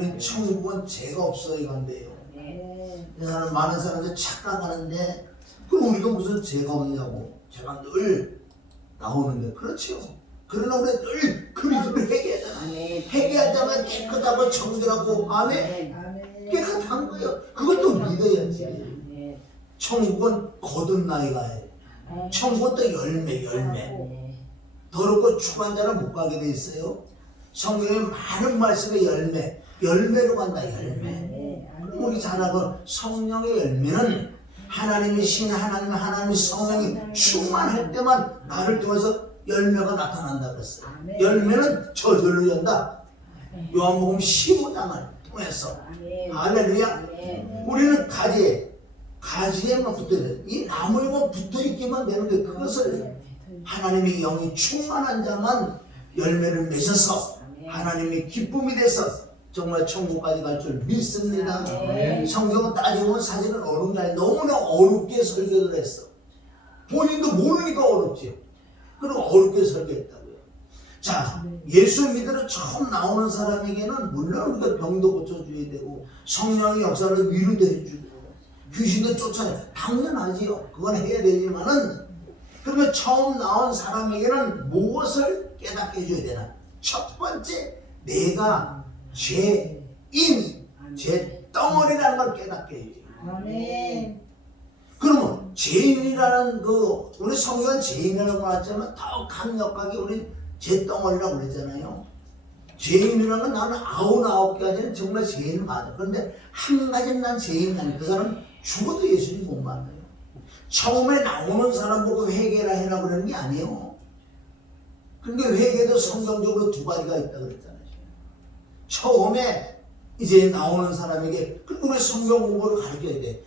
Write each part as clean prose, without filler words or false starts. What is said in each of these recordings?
우리 천국은 죄가 없어 이건데요. 많은 사람들 착각하는데 그럼 우리가 무슨 죄가 없냐고. 죄가 늘 나오는데 그렇죠. 그러나 우리 늘 그리스도를 회개하잖아. 회개하자면 깨끗하고 정결하고 아멘. 깨끗한 거예요. 그것도 믿어야지. 천국은 거듭나이가 해. 천국은 또 열매. 더럽고 추한 자는 못 가게 돼 있어요. 성경에 많은 말씀의 열매로 간다. 열매. 우리 잘 알고 성령의 열매는 하나님의 신, 하나님의 성령이 충만할 때만 나를 통해서 열매가 나타난다 그랬어요. 열매는 저절로 연다. 요한복음 15장을 통해서. 할렐루야. 우리는 가지에만 붙어야 돼. 이 나무에만 붙어있기만 되는 게 그것을 하나님의 영이 충만한 자만 열매를 맺어서 하나님의 기쁨이 돼서 정말 천국까지 갈 줄 믿습니다. 성경은 따지면 사실은 어려운 게 아니라 너무나 어렵게 설교를 했어. 본인도 모르니까 어렵지요. 그리고 어렵게 설교했다고요. 자, 예수 믿으러 처음 나오는 사람에게는 물론 우리가 병도 고쳐줘야 되고 성령의 역사를 위로도 해주고 귀신도 쫓아내요. 당연하지요. 그건 해야 되지만은 그러면 처음 나온 사람에게는 무엇을 깨닫게 해줘야 되나? 첫 번째, 내가 죄인, 죄덩어리라는 걸 깨닫게 해줘요. 아멘. 그러면 죄인이라는 우리 성경은 죄인이라고 하지만 더 강력하게 우리 죄덩어리라고 그랬잖아요. 죄인이라는 건 나는 99가지는 정말 죄인 맞아. 그런데 한 가지는 난 죄인 아니야. 그 사람은 죽어도 예수님 못 만나요. 처음에 나오는 사람 보고 회개라 해라 그러는 게 아니에요. 근데 회개도 성경적으로 두 가지가 있다 그랬잖아요. 처음에 이제 나오는 사람에게 그리고 우리 성경 공부를 가르쳐야 돼.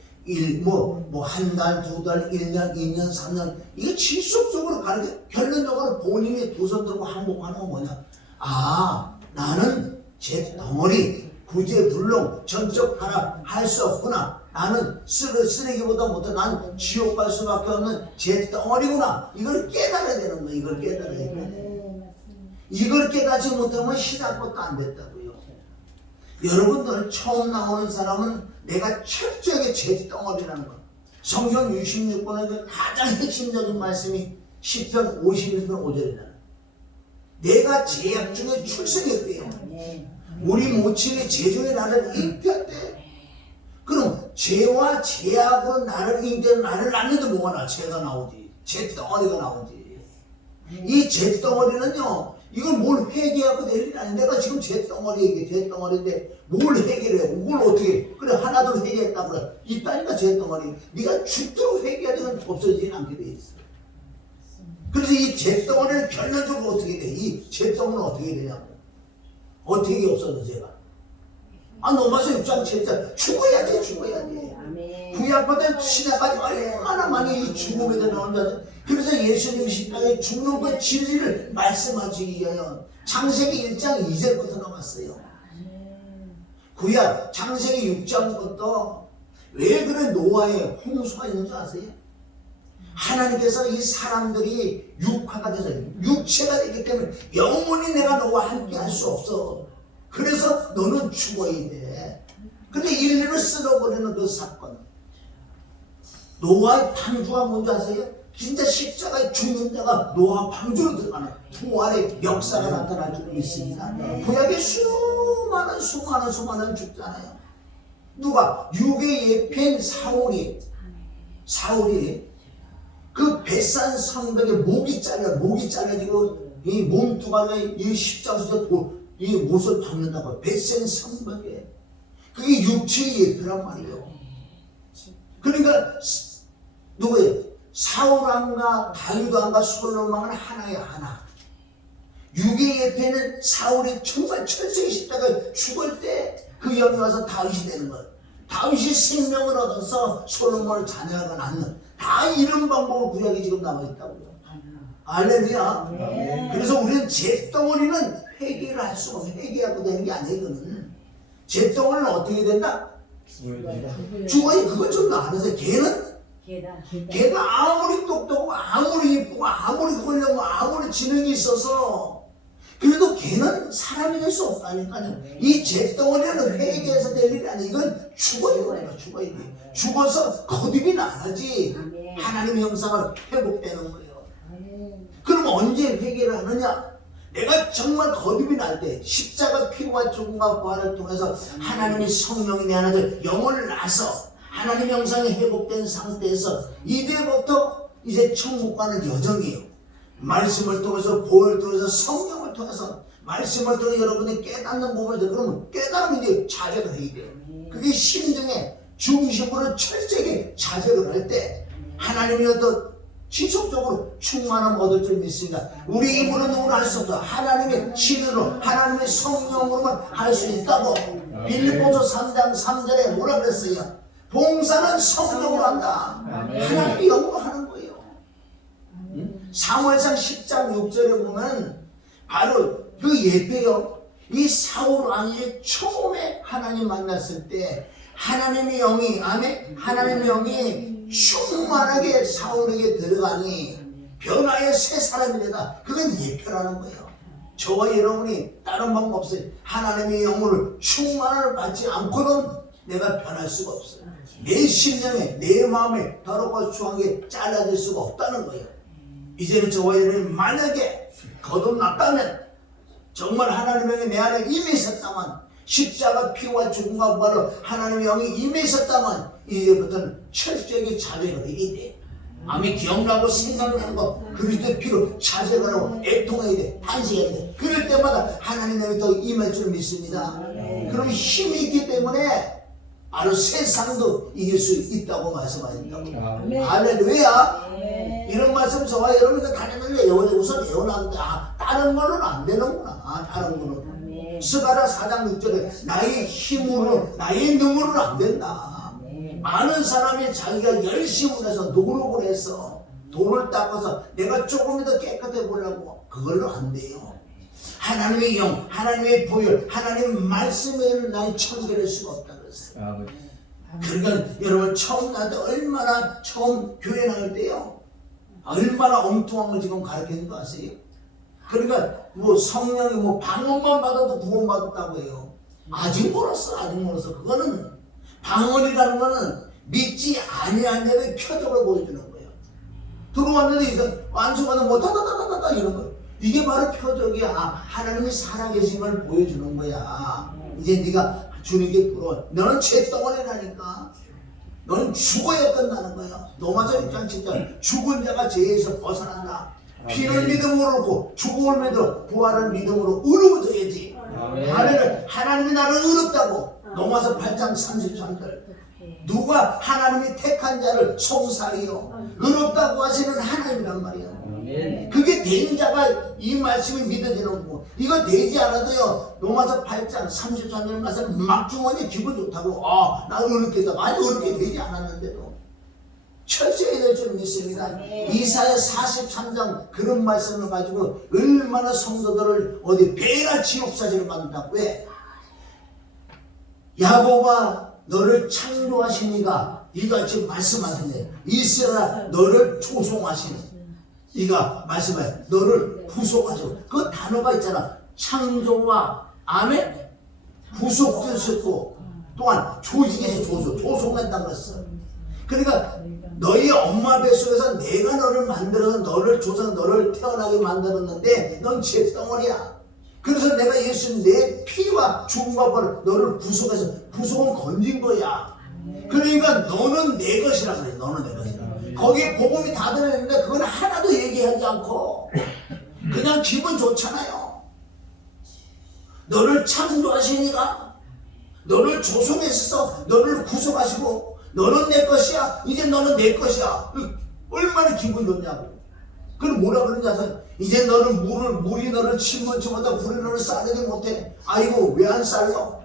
한 달, 두 달, 1년, 2년, 3년 이게 지속적으로 가르쳐. 결론적으로 본인이 두 손 들고 항복하는 건 뭐냐? 아, 나는 제 덩어리 구제불능 전적 하나 할 수 없구나. 나는 쓰레기보다 못해. 난 지옥 갈 수밖에 없는 제 덩어리구나. 이걸 깨달아야 되는 거야. 이걸 깨달아야 돼. 이걸 깨닫지 못하면 시작부터 안 됐다고요. 여러분들 처음 나오는 사람은 내가 철저하게 제 덩어리라는 거. 성경 66권의 가장 핵심적인 말씀이 시편 51편 5절이라는 내가 죄악 중에 출생했대요. 우리 모친의 죄 중에 나를 잉태했대. 그럼 죄와 죄악으로 나를 잉태해 나를 낳는데 뭐가 나? 죄가 나오지. 죄덩어리가 나오지. 이 죄덩어리는요, 이걸 뭘 회개하고 될 일이 아니. 내가 지금 죄덩어리에게 죄덩어리인데 뭘 회개를 해? 이걸 어떻게? 그래 하나도 회개했다 그래. 있다니까 죄덩어리. 네가 죽도록 회개하지는 없어지진 않게 돼 있어. 그래서 이 죄덩어리는 결론적으로 어떻게 돼? 이 죄덩어리는 어떻게 되냐고. 어떻게 없어져 죄가? 로마서 6장 7절 죽어야지. 구약보다 신약까지 얼마나 많이 이 죽음에 대한 언자들. 그래서 예수님 십자가에 죽는 그 진리를 말씀하기 위하여 창세기 1장 2절부터 나왔어요. 구약 창세기 6장부터 왜 그래 노아의 홍수가 있는 줄 아세요? 하나님께서 이 사람들이 육화가 돼서 육체가 되기 때문에 영원히 내가 너와 함께 할 수 없어. 그래서 너는 죽어야 돼. 근데 인류를 쓸어버리는 그 사건. 노아의 방주가 뭔지 아세요? 진짜 십자가에 죽는 자가 노아 방주로 들어가는 부활의 역사가 나타날 줄 믿습니다. 구약에 수많은 죽잖아요. 누가? 육의 예표인 사울이 그 벳산 성벽에 목이 잘려지고 이 몸뚱아리에 이 십자가에서 이 못을 박는다고. 벳산 성벽에 그게 육체의 예표란 말이에요. 그러니까 누구예요? 사울왕과 다윗왕과 솔로몬은 하나야 하나. 육의 예표는 사울이 정말 철저히 십자가에 죽을 때 그 영이 와서 다윗이 되는 거예요. 다윗이 생명을 얻어서 솔로몬을 자녀가 낳는 다 이런 방법을 구약에 지금 나와 있다고요. 할렐루야. 그래서 우리는 죄덩어리는 회개를 할 수가 없어요. 회개하고 되는 게 아니에요. 그거는 죄덩어리는 어떻게 된다? 죽어야. 그걸 좀 알아서 걔가 아무리 똑똑하고 아무리 이쁘고 아무리 훌륭하고 아무리 지능이 있어서 그래도 걔는 사람이 될 수 없다니까요. 이 잿덩어리는 회개해서 될 일이 아니에요. 이건 죽어요. 내가 죽어야 돼. 죽어서 거듭이 나야지 하나님의 형상을 회복되는 거예요. 그럼 언제 회개를 하느냐? 내가 정말 거듭이 날 때 십자가 피와 죽음과 부활을 통해서 하나님의 성령이 내 안에 영을 낳아서 하나님의 형상이 회복된 상태에서 이제부터 이제 천국 가는 여정이에요. 말씀을 통해서 보혈을 통해서 성령을 통해서 말씀을 통해 여러분이 깨닫는 부분이 돼. 그러면 깨달으면 이제 자제가 해야 돼요. 그게 심중에 중심으로 철저하게 자제를 할 때 하나님이 어떤 지속적으로 충만함 얻을 줄 믿습니다. 우리 입으로 누구나 할 수 없어. 하나님의 신으로 하나님의 성령으로만 할 수 있다고 빌립보서 3장 3절에 뭐라 그랬어요? 봉사는 성령으로 한다. 하나님의 영으로 하는 거예요. 사무엘상 10장 6절에 보면 바로 그 예배요. 이 사울 왕이 처음에 하나님 만났을 때 하나님의 영이 아멘 하나님의 영이 충만하게 사울에게 들어가니 변화의 새 사람이 되다. 그건 예표라는 거예요. 저와 여러분이 다른 방법 없어요. 하나님의 영을 충만을 받지 않고는 내가 변할 수가 없어요. 내 심령에 내 마음에 더럽고 추한 게 잘라질 수가 없다는 거예요. 이제는 저와 여러분이 만약에 거듭났다면 정말 하나님의 영이 내 안에 임했었다면 십자가 피와 죽음과 부활로 하나님의 영이 임했었다면 이제부터는 철저하게 자제를 해야 돼. 아멘. 기억나고 생각나는 거 그리스도의 피로 자제를 하고 애통해야 돼. 탄식해야 돼. 그럴 때마다 하나님의 영이 더 임할 줄 믿습니다. 그럼 힘이 있기 때문에 바로 세상도 이길 수 있다고 말씀하셨다고. 할렐루야. 이런 말씀 저와 여러분이 다니는 예언에 우선 예언하는데 다른 걸로는 안 되는구나. 다른 걸로는. 스가랴 4장 6절에 나의 힘으로 나의 능으로는 안 된다. 많은 사람이 자기가 열심히 해서 노력을 해서 돌을 닦아서 내가 조금 더 깨끗해 보려고 그걸로 안 돼요. 하나님의 영, 하나님의 보혈, 하나님의 말씀에는 나의 청결할 수가 없다 그랬어요. 그러니까 여러분 처음 나한테 얼마나 처음 교회 나올 때요 얼마나 엉뚱한 걸 지금 가르치는 거 아세요? 그러니까 뭐 성령이 뭐 방언만 받아도 구원받았다고 해요. 아직 멀었어. 그거는 방언이라는 거는 믿지 아니한 자의 표적을 보여주는 거예요. 들어왔는데 이제 완수가는 뭐 다다다다다 이런 거. 이게 바로 표적이야. 하나님이 살아계신 걸 보여주는 거야. 이제 네가 주님께 들어와. 너는 죄덩어리라니까. 너는 죽어야 끝나는 거야. 로마서 6장 7절 죽은 자가 죄에서 벗어난다. 피를 믿음으로 얻고 죽음을 믿어 부활을 믿음으로 의로워져야지. 하나님이 나를 의롭다고. 로마서 8장 33절 누가 하나님이 택한 자를 송사리요 의롭다고 하시는 하나님이란 말이에요. 그게 된 자가 이 말씀이 믿어지는 거고 이거 되지 않아도요 로마서 8장 33절 말씀 막중하니 기분 좋다고 나 의롭겠다. 아니 의롭게 되지 않았는데도 철저히 될 줄 믿습니다. 이사야 43장 그런 말씀을 가지고 얼마나 성도들을 어디 배나 지옥사지를 만든다. 왜? 야곱아 너를 창조하시니가 이같이 말씀하시네. 이스라엘 너를 조성하시네. 이가 말씀해 너를 부속하시고 그 단어가 있잖아. 창조와 아멘 부속되셨고 또한 조직에서 조성한다고 했어. 그러니까 너희 엄마 뱃속에서 내가 너를 만들어서 너를 조성 너를 태어나게 만들었는데 넌 잿덩어리야. 그래서 내가 예수님 내 피와 죽음과 부활을 너를 부속해서 부속은 건진 거야. 그러니까 너는 내 것이라 그래. 너는 내 것이라. 거기에 복음이 다 들어있는데 그건 하나도 얘기하지 않고 그냥 기분 좋잖아요. 너를 창조하시니까 너를 조성했어. 너를 구속하시고 너는 내 것이야. 이제 너는 내 것이야. 얼마나 기분 좋냐고. 그럼 뭐라 그러냐? 이제 너는 물이 너를 침몰치보다 불이 너를 싸르지 못해. 아이고 왜 안 싸려?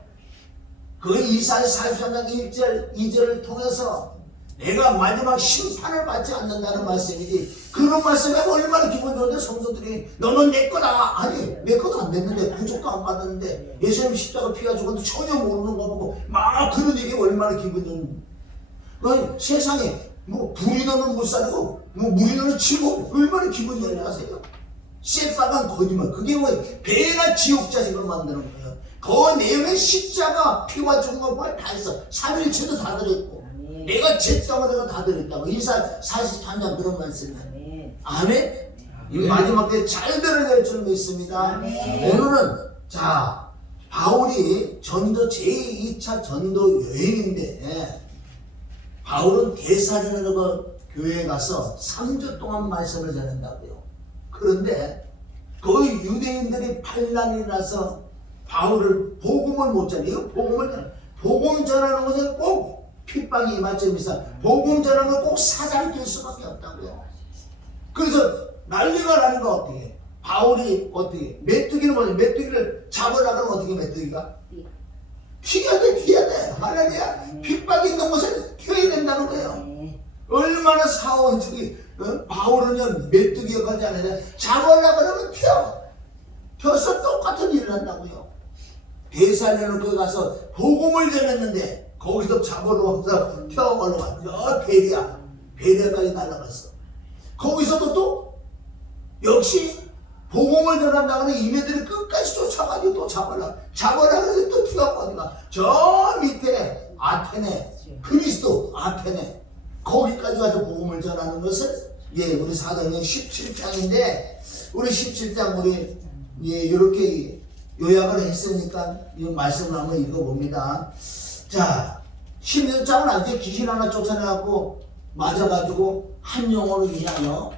그 이사야 43장 1절 2절을 통해서 내가 마지막 심판을 받지 않는다는 말씀이지. 그런 말씀에 얼마나 기분 좋은데 성도들이 너는 내 거다. 아니 내 것도 안 됐는데 구속도 안 받았는데 예수님 십자가 피가 죽었는데 전혀 모르는 거 보고 막 그런 얘기 얼마나 기분 좋은. 세상에 뭐 불이 너는 못 살고 뭐 물이 너는 침몰 얼마나 기분 좋은지 아세요? 새빨간 거짓말. 그게 뭐 배나 지옥 자식으로 만드는 거예요. 그 내용에 십자가 피와 죽음과 다 있어. 3일체도 다 들어있고 내가 제 덩어리가 다 들어있다고. 이사 43장 그런 말씀이에요. 아멘. 이 마지막 때 잘 들어야 될 줄 믿습니다. 오늘은 자 바울이 전도 제2차 전도 여행인데 바울은 데살로니가 교회에 가서 3주 동안 말씀을 전한다고요. 그런데 그 유대인들이 반란이 나서 바울을 복음을 못 전해요. 복음 전하는 것은 꼭 핍박이 임할 점이 있어. 복음 전하는 건 꼭 사장이 될 수밖에 없다고요. 그래서 난리가 나는 거 어떻게 해? 바울이 어떻게 메뚜기는 뭐냐? 메뚜기를 잡으려고 하면 어떻게 메뚜기가? 튀어야 돼. 하나님이야. 핍박이 있는 곳에 튀어야 된다는 거예요. 얼마나 사원적이 바울은 메뚜기 역할이 아니라 잡으려고 하면 튀어서 똑같은 일을 한다고요. 데살로니가 가서 복음을 전했는데 거기서 잡으러 와서 튀어가려고 저 베리아까지 날아갔어. 거기서도 또 역시 복음을 전한다고 하는 이네들이 끝까지 쫓아가지고 또 잡으려고 해서 또 튀어가고 어디가 저 밑에 아테네 그리스도 아테네 거기까지 가서 복음을 전하는 것을 우리 사도행전 17장인데 우리 17장 우리 이렇게 요약을 했으니까 이 말씀을 한번 읽어봅니다. 자 16장은 아직 귀신 하나 쫓아내갖고 맞아가지고 한 영혼을 인하여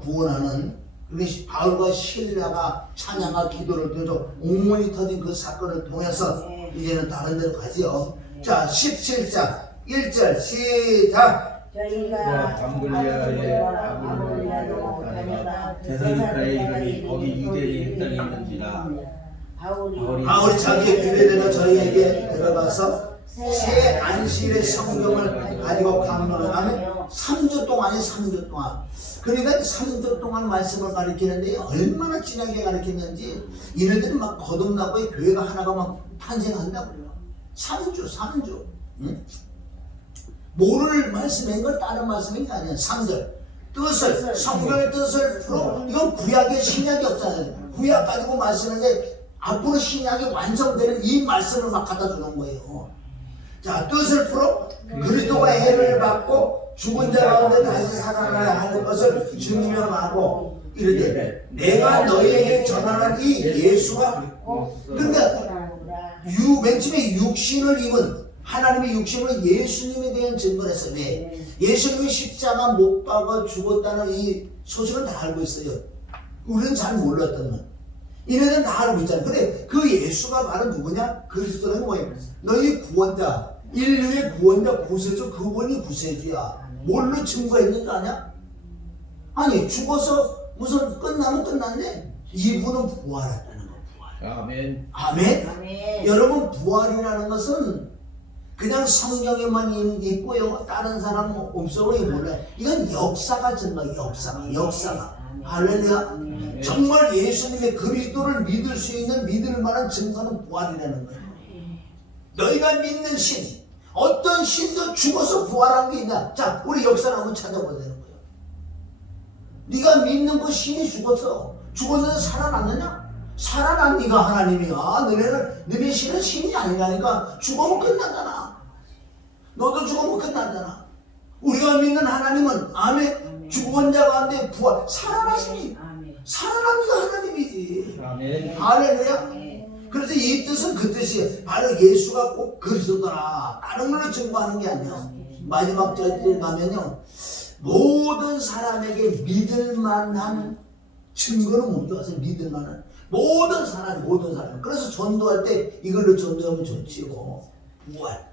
구원하는 우리 바울과 실라가 찬양과 기도를 드려 옥문이 터진 그 사건을 통해서 이제는 다른 데로 가지요. 자 17장 1절 시작. 저희가 밤글리아에 아볼리아로 다녀가 데살로니가에 이르니 거기 유대인이 땅에 있는지라. 바울이 자기의 규례대로 저희에게 들어가서 새 안식일의 성경을 가지고 강론을 하면 3주 동안에 3주 동안 그러니까 3주 동안 말씀을 가르치는데 얼마나 진하게 가르쳤는지 이네들이 막 거듭나고 교회가 하나가 막 탄생한다고요. 3주 응? 모를 말씀인 건 다른 말씀인 게 아니야. 3절 뜻을 성경의 뜻을 풀어. 이건 구약에 신약이 없잖아요. 구약 가지고 말씀하는데 앞으로 신약이 완성되는 이 말씀을 막 갖다 주는 거예요. 자 뜻을 풀어 그리스도가 해를 받고 죽은 자 가운데 다시 살아나야 하는 것을 증명하고 이르되 내가 너희에게 전하는 이 예수가 그러니까 맨 처음에 육신을 입은 하나님의 육신을 예수님에 대한 증거를 했어요. 왜? 예수님이 십자가 못 박아 죽었다는 이 소식은 다 알고 있어요. 우리는 잘 몰랐던 건. 이네들은 다 알고 있잖아요. 그래 그 예수가 바로 누구냐? 그리스도는 뭐예요? 너희 구원자, 인류의 구원자 구세주, 그분이 구세주야. 뭘로 증거했는 줄 아냐? 아니 죽어서 무슨 끝나면 끝났네. 이분은 부활했다는 거. 부활. 아멘. 아멘. 여러분 부활이라는 것은 그냥 성경에만 있고요. 다른 사람 없어요. 몰라요. 이건 역사가 증거예요. 역사가. 할렐루야. 정말 예수님의 그리스도를 믿을 수 있는 믿을 만한 증거는 부활이라는 거예요. 너희가 믿는 신, 어떤 신도 죽어서 부활한 게 있냐? 자, 우리 역사를 한번 찾아보자는 거예요. 네가 믿는 그 신이 죽었는데 살아났느냐? 살아난 네가 하나님이야. 너네 신은 신이 아니라니까. 죽으면 끝나잖아. 너도 죽으면 끝나잖아. 우리가 믿는 하나님은 아멘. 죽은 자 가운데 부활 살아나시니 살아납니다. 하나님이지. 아멘. 할렐루야. 그래서 이 뜻은 그 뜻이에요. 바로 예수가 꼭 그리스도더라. 다른 걸로 증거하는 게 아니야. 마지막 절에 가면요 모든 사람에게 믿을 만한 증거는 뭔지 아세요? 믿을 만한 모든 사람. 그래서 전도할 때 이걸로 전도하면 좋지요. 부활.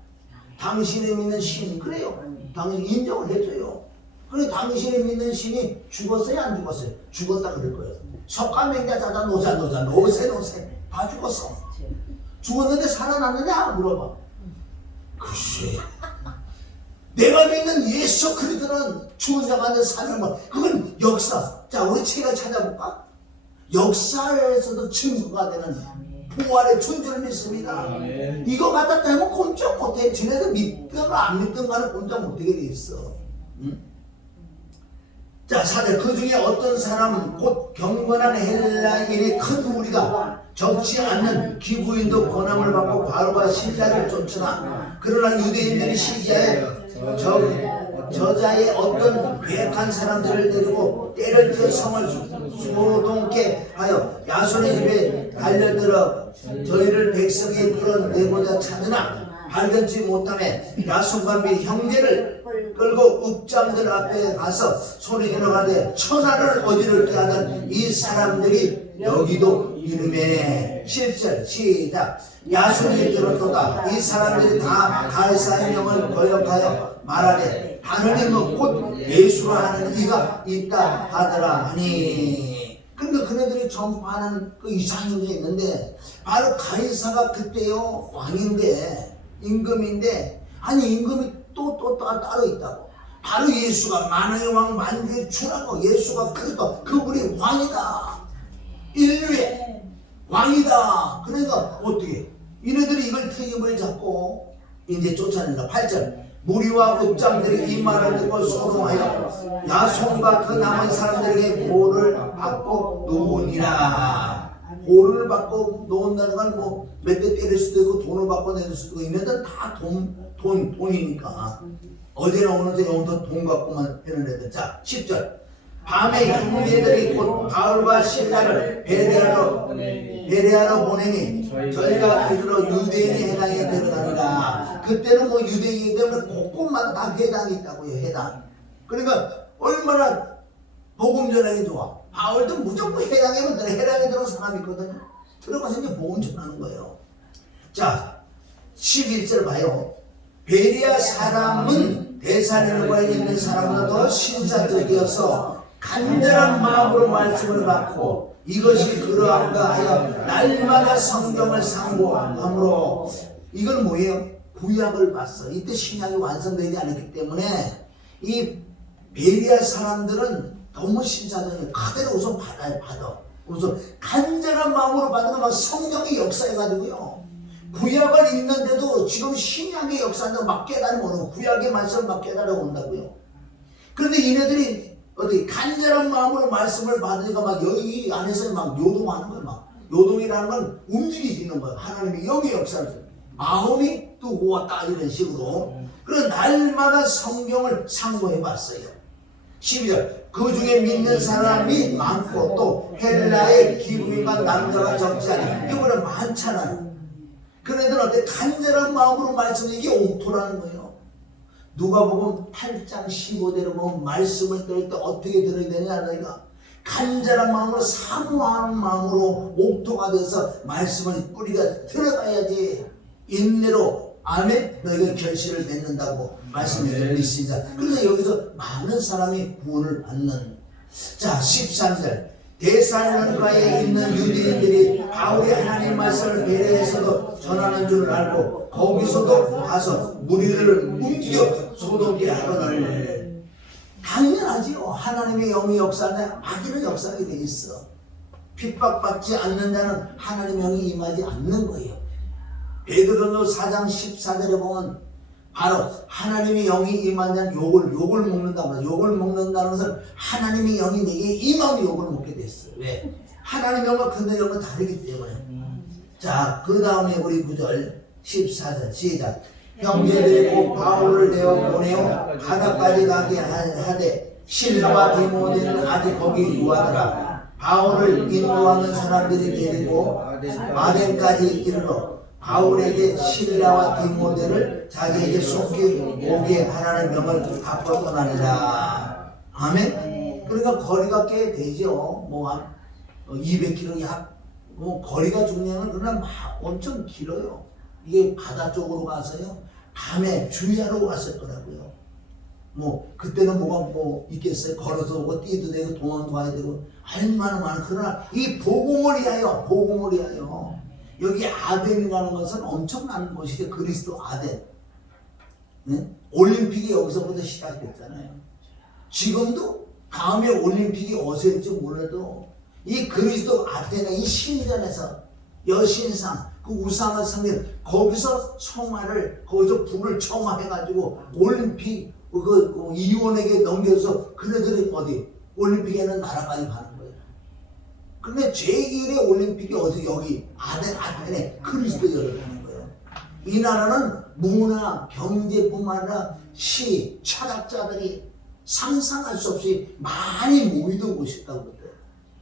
당신이 믿는 신 그래요. 당신 인정을 해줘요. 그래 당신이 믿는 신이 죽었어요? 안 죽었어요? 죽었다 그럴 거예요. 석가맹자 자자 노세 다 죽었어. 죽었는데 살아났느냐? 물어봐. 글쎄 내가 믿는 예수 그리스도는 죽은 자가 아니라 사는 것. 그건 역사. 자 우리 책을 찾아볼까? 역사에서도 증거가 되는 부활의 존재를 믿습니다. 아멘. 이거 갖다 대면 꼼짝 못해. 지네들 믿든가 안 믿든가는 꼼짝 못하게 돼 있어. 응? 자, 4절. 그 중에 어떤 사람 곧 경건한 헬라인의 큰 무리가 적지 않는 기부인도 권함을 받고 바울과 실라를 쫓으나 그러나 유대인들이 시기하에 저자의 어떤 괴악한 사람들을 데리고 때를 지어 성을 소동케 하여 야손의 집에 달려들어 저희를 백성에 끌어내고자 찾으나 발견치 못하매 야손과 및 형제를 끌고 읍장들 앞에 가서 소리지르 가되 천하를 어지럽게 하던 이 사람들이 여기도 이름에 7절 시작. 야손이 들었도다. 이 사람들이 다 가이사의 명을 거역하여 말하되 하느님은 곧 예수라 하는 이가 있다 하더라 하니. 그러니까 그네들이 전파하는 그 이상한 게 있는데 바로 가이사가 그때요 왕인데 임금인데 아니 임금이 또 따로 있다고. 바로 예수가 만왕의 왕 만주의 주라고. 예수가 그리스도 그분이 왕이다. 인류의 왕이다. 그러니까 어떻게 이네들이 이걸 책임을 잡고 이제 쫓아낸다. 8절. 무리와 읍장들이 이 말을 듣고 소동하여 야손과 그 남은 사람들에게 보를 받고 놓으니라. 보를 받고 놓는다는 건 뭐 몇 대 때릴 수도 있고 돈을 받고 내릴 수도 있고 이네들 다 돈이니까 어제나 오늘도 영부터 돈 갖고만 하는 애들. 자 10절. 밤에 형제들이 곧 바울과 실라를 베레아로 보내니 저희가 이르러 유대인의 해당에 들어가니라. 그때는 뭐 유대인이기 때문에 곳곳마다 다 해당이 있다고요. 해당. 그러니까 얼마나 복음 전하기 좋아. 바울도 무조건 해당에 들어간 사람이 있거든요. 들어가서 이제 복음 전하는 거예요. 자 11절 봐요. 베레아 사람은 데살로니가에 있는 사람보다 더 신사적이어서 간절한 마음으로 말씀을 받고 이것이 그러한가 하여 날마다 성경을 상고함으로. 이건 뭐예요? 구약을 봤어. 이때 신약이 완성되지 않았기 때문에 이 베레아 사람들은 너무 신사적이에요. 그대로 우선 받아. 우선 간절한 마음으로 받으면 막 성경의 역사해가지고요. 구약을 읽는데도 지금 신약의 역사도 막 깨달으면 오고 구약의 말씀을 막 깨달아 온다고요. 그런데 이네들이 어디 간절한 마음으로 말씀을 받으니까 막 여기 안에서 막 요동하는 거예요. 막 요동이라는 건 움직이시는 거예요. 하나님이 영의 역사를 마음이 뜨고 왔다 이런 식으로. 그래서 날마다 성경을 상고해 봤어요. 12절. 그 중에 믿는 사람이 많고 또 헬라의 기부인과 남자가 적지 않아. 이거는 많잖아요. 그네들은 어때? 간절한 마음으로 말씀이 이게 옥토라는 거예요. 누가복음 8장 15절에 보면 말씀을 들을 때 어떻게 들어야 되냐 너희가 간절한 마음으로 사모하는 마음으로 옥토가 돼서 말씀을 뿌리가 들어가야지 인내로 아멘 너희가 결실을 맺는다고 말씀을 믿습니다. 그래서 여기서 많은 사람이 구원을 받는. 자 13절. 데살로니가에 있는 유대인들이 바울이 하나님 말씀을 베레아에서도 전하는 줄 알고 거기서도 가서 무리를 움직여 소돔케 하거늘. 당연하지요. 하나님의 영이 역사하는데 마귀는 역사하게 돼 있어. 핍박받지 않는 자는 하나님의 영이 임하지 않는 거예요. 베드로전서 4장 14절에 보면 바로 하나님의 영이 임한 자는 욕을 먹는다고 해요. 욕을 먹는다는 것은 하나님의 영이 내게 임하면 욕을 먹게 됐어요. 왜? 하나님의 영과 그들의 영은 다르기 때문에. 자, 그 다음에 우리 9절 14절 시작. 형제들이 곧 바울을 내어 보내어 바다까지 가게 하되 실라와 디모데는 아직 거기 유하더라. 바울을 인도하는 사람들이 데리고 마덴까지 이르러 바울에게 실라와 디모데를 자기에게 속히 오게 하라는 명을 받고 떠나니라. 아멘. 그러니까 거리가 꽤 되죠. 뭐 한 200km 약 뭐 거리가 중요한 건 그러나 막 엄청 길어요. 이게 바다 쪽으로 가서요. 밤에 주의하러 왔을 거라고요. 뭐 그때는 뭐가 뭐 있겠어요. 걸어서 오고 뛰도 되고 도망도 가야 되고 얼마나 많아. 그러나 이 복음을 위하여 여기 아덴이라는 것은 엄청난 곳이죠. 그리스도 아덴. 네? 올림픽이 여기서부터 시작됐잖아요. 지금도 다음에 올림픽이 어디서 일지 몰라도 이 그리스도 아덴의 이 신전에서 여신상 그 우상을 섬기는 거기서 거기서 불을 청화해가지고 올림픽 그 이원에게 넘겨서 그네들이 어디 올림픽에는 나라까지 가는 거예요. 근데 제1의 올림픽이 어디 여기 아테네 그리스도에 가는 거예요. 이 나라는 문화, 경제뿐만 아니라 시, 철학자들이 상상할 수 없이 많이 모이던 곳이었다고 그래요.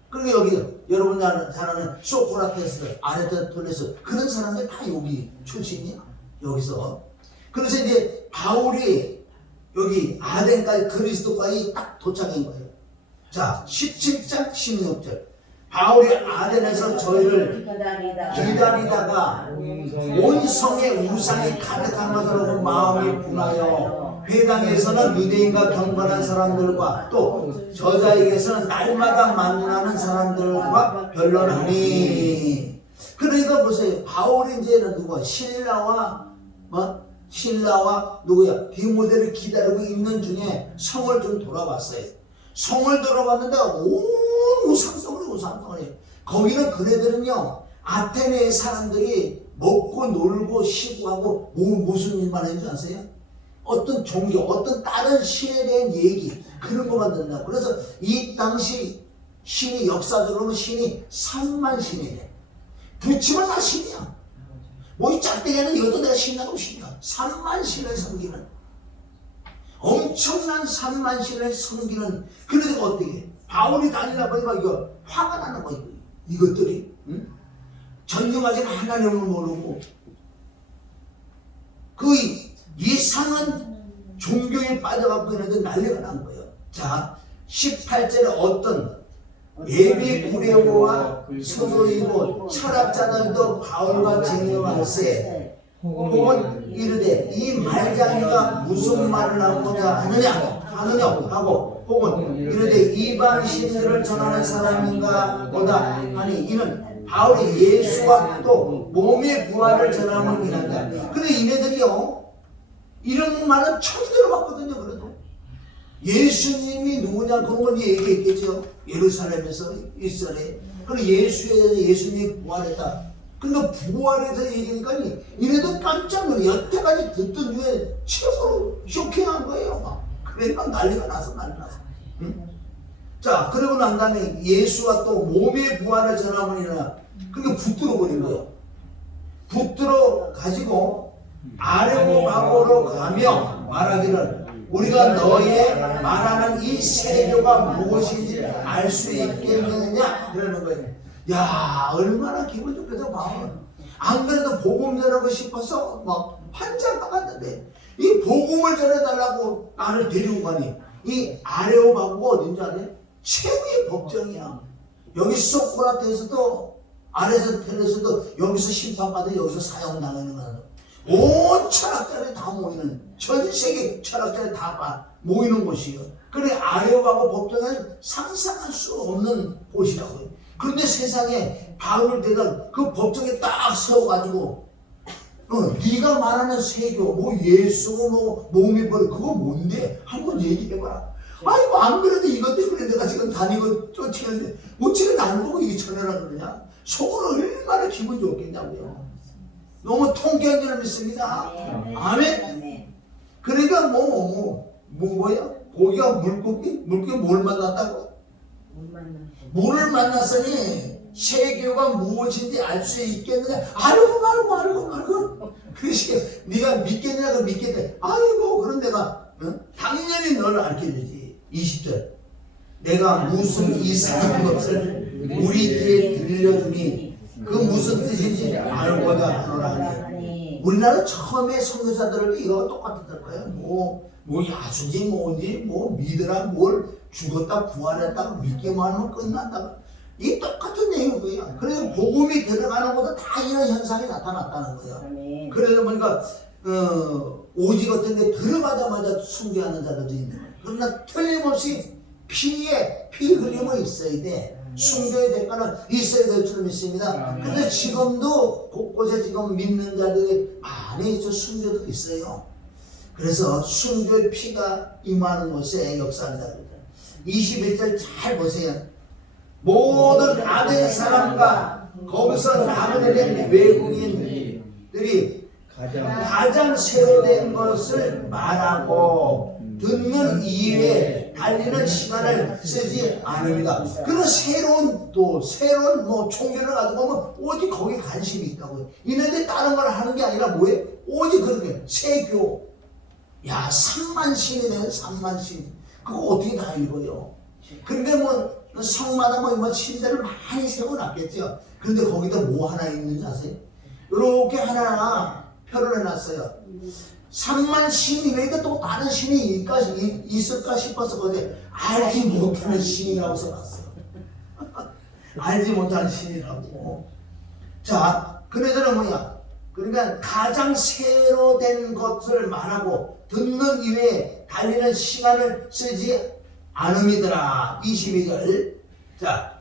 그리고 여기 여러분 잘 아는 소크라테스, 아리스토텔레스 그런 사람들 다 여기 출신이야. 여기서. 그래서 이제 바울이 여기 아덴까지 그리스도까지 딱 도착한 거예요. 자, 17장 16절. 바울이 아덴에서 저희를 기다리다가 온 성에 우상이 가득한 것으로 마음이 분하여 회당에서는 유대인과 경건한 사람들과 또 저자에게서는 날마다 만나는 사람들과 변론하니. 그러니까 보세요. 바울이 이제는 누구 신라와 누구야 디모데를 기다리고 있는 중에 성을 좀 돌아봤어요. 성을 돌아봤는데 온 우상덩어리. 거기는 그네들은요 아테네의 사람들이 먹고 놀고 쉬고 하고 무슨 일만 했는지 아세요? 어떤 종교, 어떤 다른 신에 대한 얘기 그런 것만 듣는다고. 그래서 이 당시 신이 역사적으로는 신이 3만 신이래. 붙이면 다 신이야. 뭐 이 짝대기는 이것도 내가 신나고 신이야. 3만 신을 섬기는 엄청난 3만 신을 섬기는. 그러니까 어떻게 바울이 다니다 보니까 이거 화가 나는 거야. 이것들이 전능하신 하나님을 모르고 그 이상한 종교에 빠져갖고 있는데 난리가 난 거예요. 자, 18절에 어떤 에비구레오와 서도이고 철학자들도 바울과 쟁여할세 혹은 이르되 이 말장이가 무슨 말을 하고자 하느냐 하고 혹은 이르되 이방 신들을 전하는 사람인가 보다 하니 이는 바울이 예수와 또 몸의 부활을 전함을 인한다. 근데 이네들이요 이런 말은 처음 들어봤거든요. 그래도 예수님이 누구냐 그런 걸 얘기했겠죠. 예루살렘에서 이스라엘. 그리고 예수에 대해서 예수님이 부활했다. 근데 부활해서 얘기하니까 이네도 깜짝 놀래. 여태까지 듣던 중에 최고로 쇼킹한 거예요. 막. 그러니까 난리가 나서. 응? 자, 그러고 난 다음에 예수와 또 몸의 부활을 전하면이나 그게 붙들어 버린 거예요. 붙들어 가지고 아레오바고로 가며 말하기를 우리가 너의 말하는 이 세교가 무엇인지 알 수 있겠느냐 그러는 거예요. 야, 얼마나 기분 좋겠어. 안 그래도 복음 전하고 싶어서 막 환장 나갔는데 이 복음을 전해달라고 나를 데리고 가니 이 아레오바고가 어딘지 아세요? 최고의 법정이야. 여기 소크라테스도 아리스토텔레스도 여기서 심판받아 여기서 사형당하는 거야. 온 철학자들이 다 모이는, 전 세계 철학자들이 다 모이는 곳이에요. 그래 아레오바고 법정은 상상할 수 없는 곳이라고요. 그런데 세상에 바울을 대다 그 법정에 딱 세워가지고 네가 말하는 세교 뭐 예수 뭐 몸이 벌 그거 뭔데 한번 얘기해봐라. 아이고 안 그래도 이것 때문에 내가 지금 다니고 쫓기는데 어찌나 나를 보고 이게 전해라 그러냐. 속으로 얼마나 기분 좋겠냐고요. 너무 통쾌한 줄 믿습니다. 아멘. 그러니까 뭐야? 고기가 물고기 뭘 만났다고? 물을 만났으니 세교가 무엇인지 알 수 있겠느냐? 알고 말고. 그러시게 네가 믿겠느냐? 그 믿겠대. 아이고 그런 내가 당연히 너를 알려주지. 20절 내가 무슨 이상한 것을 우리 귀에 들려주니 그 무슨 뜻인지 알고자 하노라니. 우리나라 처음에 선교사들을 이거가 똑같았을 거예요. 뭐 야수지 뭔지 뭐 믿으라 뭘 죽었다 부활했다 믿기만 하면 끝난다. 이 똑같은 내용이에요. 그래서 복음이 들어가는 것도 다 이런 현상이 나타났다는 거예요. 그래서 보니까 오지 같은 데 들어가자마자 숭배하는 자들도 있는 거예요. 그러나 틀림없이 피 흘림은 있어야 돼. 숭배의 대가는 있어야 될 줄 믿습니다. 그런데 지금도 곳곳에 지금 믿는 자들이 많이 숭배도 있어요. 그래서 숭배의 피가 임하는 곳에 역사한다. 21절 잘 보세요. 모든 아덴 사람과 거기서 남은 외국인들이 가장 새로 된 것을 말하고 듣는 이에 위해 달리는 시간을 쓰지 않습니다. 그런 새로운 뭐 종교를 가지고 오면 오직 거기에 관심이 있다고요. 이네들 다른 걸 하는 게 아니라 뭐예요? 오직 그렇게 세교. 야, 3만 신이네, 3만 신. 그거 어떻게 다 읽어요? 그런데 뭐 성마다 뭐 신들을 많이 세워놨겠죠. 그런데 거기다 뭐 하나 있는지 아세요? 이렇게 하나 표를 해놨어요. 3만 신이니까 또 다른 신이 있을까 싶어서 거기에 알지 못하는 신이라고 써놨어요. 알지 못하는 신이라고. 자, 그네들은 뭐야? 그러니까 가장 새로 된 것을 말하고 듣는 이외에 달리는 시간을 쓰지 않음이더라. 22절. 자,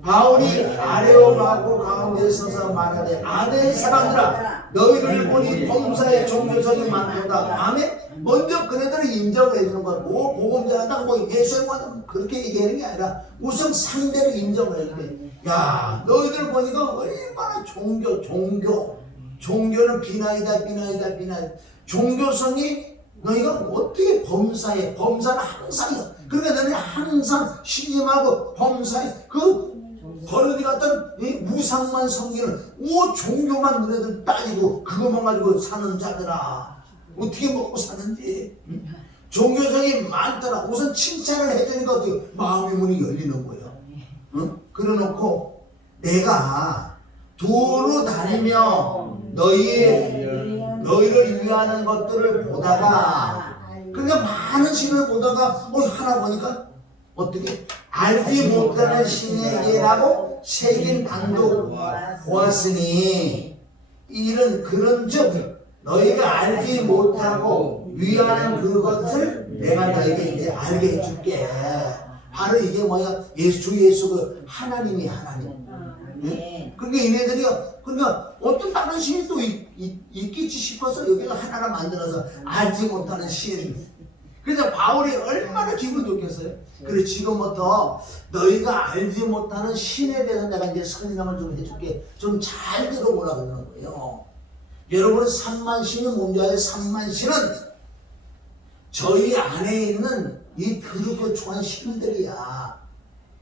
바울이 아레오바고 가운데 서서 말하되 아덴 사람들아 너희를 보니 범사에 종교성이 많도다. 아멘. 먼저 그네들을 인정을 해주는 거야. 뭐 보험자다 뭐 예수님과 그렇게 얘기하는 게 아니라 우선 상대를 인정을 해야 돼. 야, 너희들 보니까 얼마나 종교는 비나이다. 종교성이 너희가 어떻게 범사에, 범사는 항상이야. 그러니까 너희는 항상 신임하고 범사에 버릇이 같은 무상만 섬기는 종교만 너희들 따지고 그것만 가지고 사는 자들아. 어떻게 먹고 사는지. 종교성이 많더라. 우선 칭찬을 해주니까 어떻게 마음의 문이 열리는 거예요. 그래놓고 내가 도로 다니며 너희를 위하는 것들을 보다가 그러니까 많은 신을 보다가 하나 보니까 어떻게 알지 못하는 신에게라고 새긴 방도 보았으니 이런 그런즉 너희가 알지 못하고 위하는 그것을 내가 너희에게 이제 알게 해줄게. 바로 이게 뭐야? 주 예수 그 하나님이 하나님. 응? 그러니까 얘네들이요. 그러니까 어떤 다른 신이 또 있겠지 싶어서 여기가 하나를 만들어서 알지 못하는 신. 그래서 바울이 얼마나 기분 좋겠어요. 그래 지금부터 너희가 알지 못하는 신에 대해서 내가 이제 설명을 좀 해줄게. 좀 잘 들어보라 그러는 거예요. 여러분 3만 신이 뭔지 아세요? 3만 신은 저희 안에 있는 이 더럽고초한 신들이야.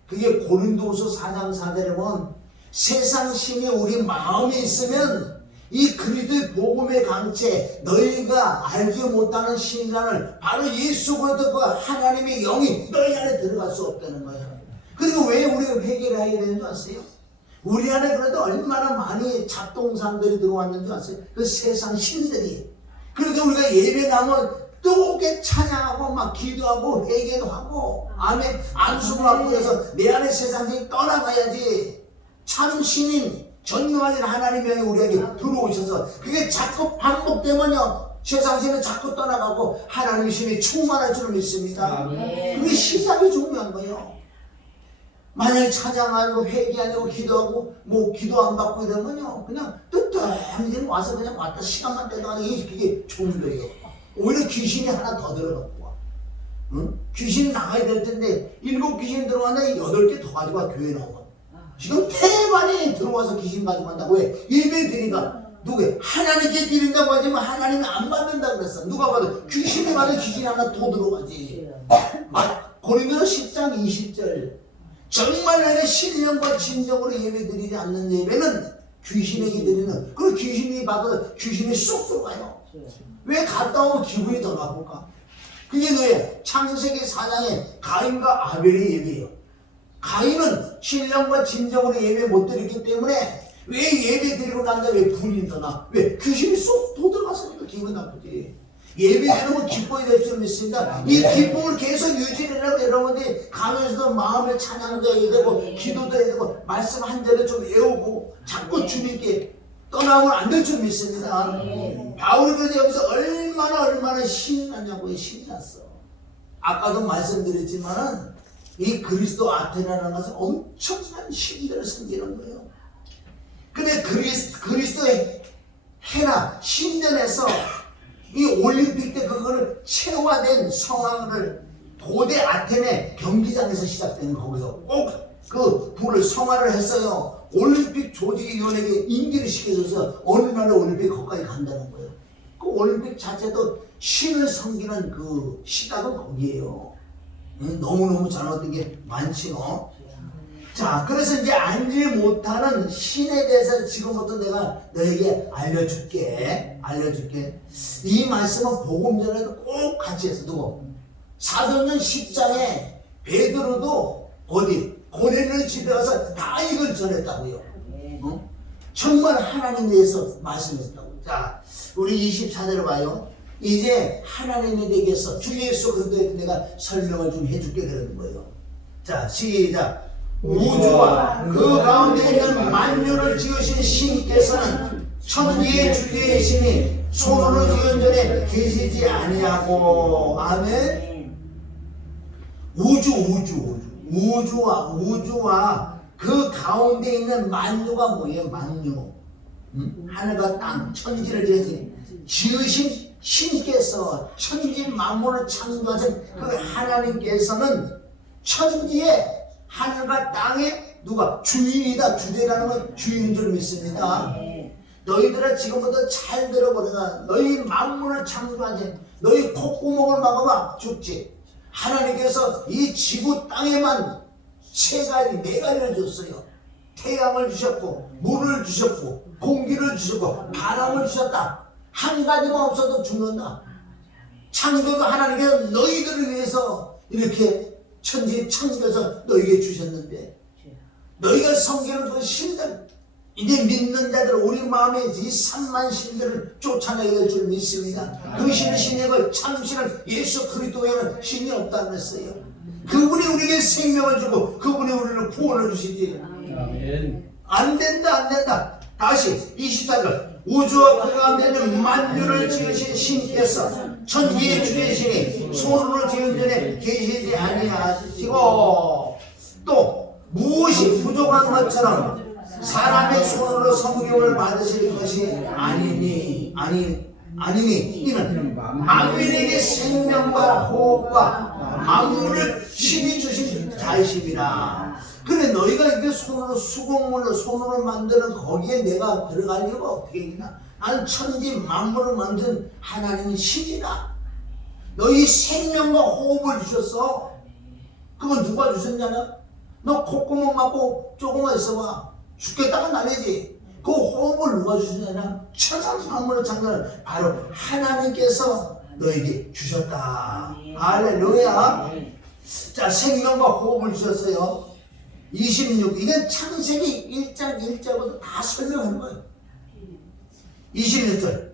그게 고린도후서 4장 4절에 보면 세상 신이 우리 마음에 있으면 이 그리스도의 복음의 강체 너희가 알지 못하는 신이라는 바로 예수 그리스도 그 하나님의 영이 너희 안에 들어갈 수 없다는 거예요. 그리고 왜 우리가 회개를 해야 되는 줄 아세요? 우리 안에 그래도 얼마나 많이 잡동사들이 들어왔는 줄 아세요? 그 세상 신들이. 그래서 우리가 예배 나면 또 찬양하고 막 기도하고 회개도 하고 아멘 안수도 하고 그래서 내 안에 세상이 떠나가야지. 참 신인 전능하신 하나님의 영이 우리에게 들어오셔서 그게 자꾸 반복되면요 세상 신은 자꾸 떠나가고 하나님의 신이 충만할 줄 믿습니다. 그게 시작이 중요한 거예요. 만약에 찬양하고 회개하고 기도하고 뭐 기도 안 받고 이러면요 그냥 뜨뜻한 와서 그냥 왔다 시간만 떼다가 그게 좋은 거예요. 오히려 귀신이 하나 더 들어가고 와. 응? 귀신이 나가야 될 텐데 7 귀신 들어갔는데 8개 더 가지고 와 교회 나오고 지금 태반이 들어와서 귀신 가지고 간다고 왜? 예배 드리니까 누구 하나님께 드린다고 하지만 하나님이 안 받는다 그랬어. 누가 봐도 귀신이 받은 귀신이 하나 더 들어가지. 고린도서 10장 20절 정말 내가 신령과 진정으로 예배 드리지 않는 예배는 귀신에게 드리는 그리고 귀신이 받아서 귀신이 쏙 들어가요. 왜 갔다 오면 기분이 더 나쁠까? 그게 너의 창세기 4장에 가인과 아벨의 예배예요. 가인은 신령과 진정으로 예배 못 드리기 때문에 왜 예배 드리고 난다 왜 불이 더 나? 왜? 귀신이 쏙 들어갔으니까 기분 나쁘지. 예배 드리면 기뻐야 될 줄 믿습니다. 이 기쁨을 계속 유지하려면 여러분들이 가면서도 마음을 찬양도 해야 되고 기도도 해야 되고 말씀 한 절에 좀 외우고 자꾸 주님께 떠나면 안 될 줄 믿습니다. 바울이 그래서 여기서 얼마나 신이 나냐고요. 신이 났어. 아까도 말씀드렸지만은 이 그리스도 아테나라는 것은 엄청난 신들을 섬기는 거예요. 근데 그리스도의 헤라 신전에서 이 올림픽 때 그거를 체화된 성화를 고대 아테네 경기장에서 시작되는 거기서 꼭 그 불을 성화를 했어요. 올림픽 조직위원회에게 인기를 시켜줘서 어느 날에 올림픽 거기까지 간다는 거예요. 그 올림픽 자체도 신을 섬기는 그 시작은 거기에요. 너무너무 잘못된 게 많지요. 자, 그래서 이제 알지 못하는 신에 대해서 지금부터 내가 너에게 알려줄게. 이 말씀은 복음 전에도 꼭 같이 했어. 누구? 사도행전 10장에 베드로도 어디? 고넬료 집에 가서 다 이걸 전했다고요. 정말 하나님에 대해서 말씀했다고. 자, 우리 24절을 봐요. 이제 하나님에 대해서 주 예수 그리스도에 내가 설명을 좀 해줄게 그러는 거예요. 자, 시작. 우주와 그 가운데 있는 만유를 지으신 신께서는 천지의 주제이시니 손으로 지은 전에 계시지 아니하고. 아멘. 우주와 그 가운데 있는 만유가 뭐예요? 만유. 하늘과 땅, 천지를 지으신 신께서 천지 만물을 창조하신 그 하나님께서는 천지에 하늘과 땅에 누가 주인이다. 주제라는 건 주인인 줄 믿습니다. 너희들아 지금부터 잘 들어보라. 너희 만물을 창조하신 너희 콧구멍을 막아봐 죽지. 하나님께서 이 지구 땅에만 세 가지, 네 가지를 줬어요. 태양을 주셨고, 물을 주셨고, 공기를 주셨고, 바람을 주셨다. 한 가지만 없어도 죽는다. 창조도 하나님께서 너희들을 위해서 이렇게 천지에 창조해서 너희에게 주셨는데, 너희가 섬기는 그 신들, 이제 믿는 자들, 우리 마음에 이 3만 신들을 쫓아내야 될 줄 믿습니다. 그 신의 신약을 참신을 예수 그리스도에는 신이 없다고 했어요. 그분이 우리에게 생명을 주고 그분이 우리를 구원을 주시지. 아멘. 안 된다. 다시 24절. 우주와 그 가운데 있는 만유를 지으신 신께서 천지의 주제시니 손으로 지은 전에 계시지 아니하시고 또 무엇이 부족한 것처럼 사람의 손으로 성경을 받으실 것이 아니니 이는 만민에게 생명과 호흡과 만물을 신이 주신 자이심이라. 그래 너희가 이렇게 손으로 수공물로 손으로 만드는 거기에 내가 들어갈 이유가 어떻게 있나? 나는 천지 만물을 만든 하나님이 신이다. 너희 생명과 호흡을 주셨어. 그건 누가 주셨냐면 너 콧구멍 막고 조금만 있어봐. 죽겠다고 난리지. 그 호흡을 누가 주셨냐면 천한 만물을 창조하는 바로 하나님께서 너에게 주셨다. 할렐루야. 자, 생명과 호흡을 주셨어요. 26. 이건 창세기 1장 1절부터 다 설명하는 거예요. 26절.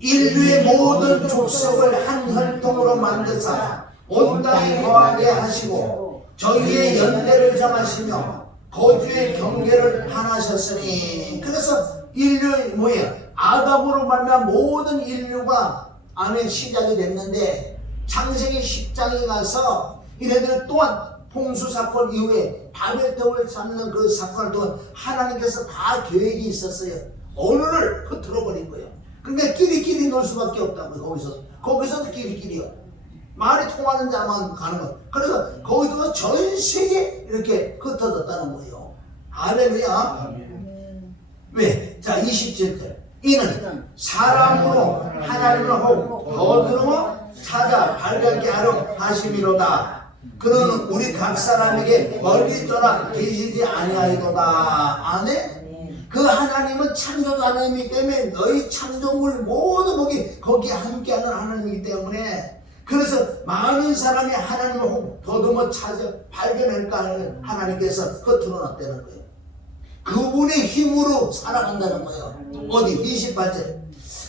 인류의 모든 족속을 한 혈통으로 만드사 온 땅에 거하게 하시고 저희의 연대를 정하시며 거주의 경계를 하나셨으니. 그래서 인류의 뭐예요? 아담으로 말미암아 모든 인류가 아멘 시작이 됐는데 창세기 10장에 가서 이네들 또한 홍수 사건 이후에 바벨탑을 쌓는 그 사건을 통해 하나님께서 다 계획이 있었어요. 언어를 흐트러버린 거예요. 그러니까 끼리끼리 놀 수밖에 없다고. 거기서도 끼리끼리요. 말이 통하는 자만 가는 거. 그래서 거기서 전 세계 이렇게 흩어졌다는 거예요. 할렐루야. 왜? 자, 27절. 이는 사람으로 하나님을 혹 거두어 찾아 발견케 하려 하심이로다. 그는 우리 각 사람에게 멀리 떠나 계시지 아니하이도다. 아멘. 그 하나님은 창조주 하나님이기 때문에 너희 창조물 모두 거기 함께하는 하나님이기 때문에 그래서 많은 사람이 하나님을 혹 더듬어 찾아 발견할까 하는 하나님께서 흩어져 놨다는 거예요. 그분의 힘으로 살아간다는 거예요. 어디? 28절.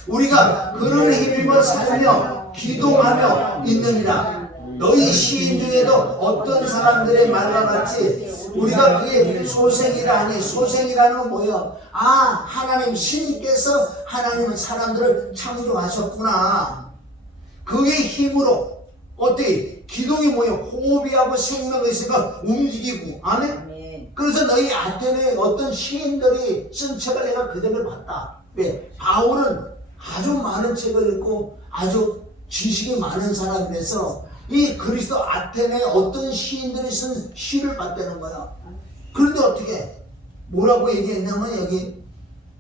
우리가 그런 힘입어 살며 기동하며 있느니라. 너희 시인 중에도 어떤 사람들의 말과 같이 우리가 그의 소생이라 하니. 소생이라는 건 뭐예요? 아, 하나님 신께서 하나님은 사람들을 창조하셨구나. 그의 힘으로 어떻게 기동이 뭐예요? 호흡이하고 생명이 있으니까 움직이고. 아멘? 그래서 너희 아테네의 어떤 시인들이 쓴 책을 내가 그 점을 봤다. 왜? 바울은 아주 많은 책을 읽고 아주 지식이 많은 사람이라서 이 그리스도 아테네의 어떤 시인들이 쓴 시를 봤다는 거야. 그런데 어떻게 뭐라고 얘기했냐면 여기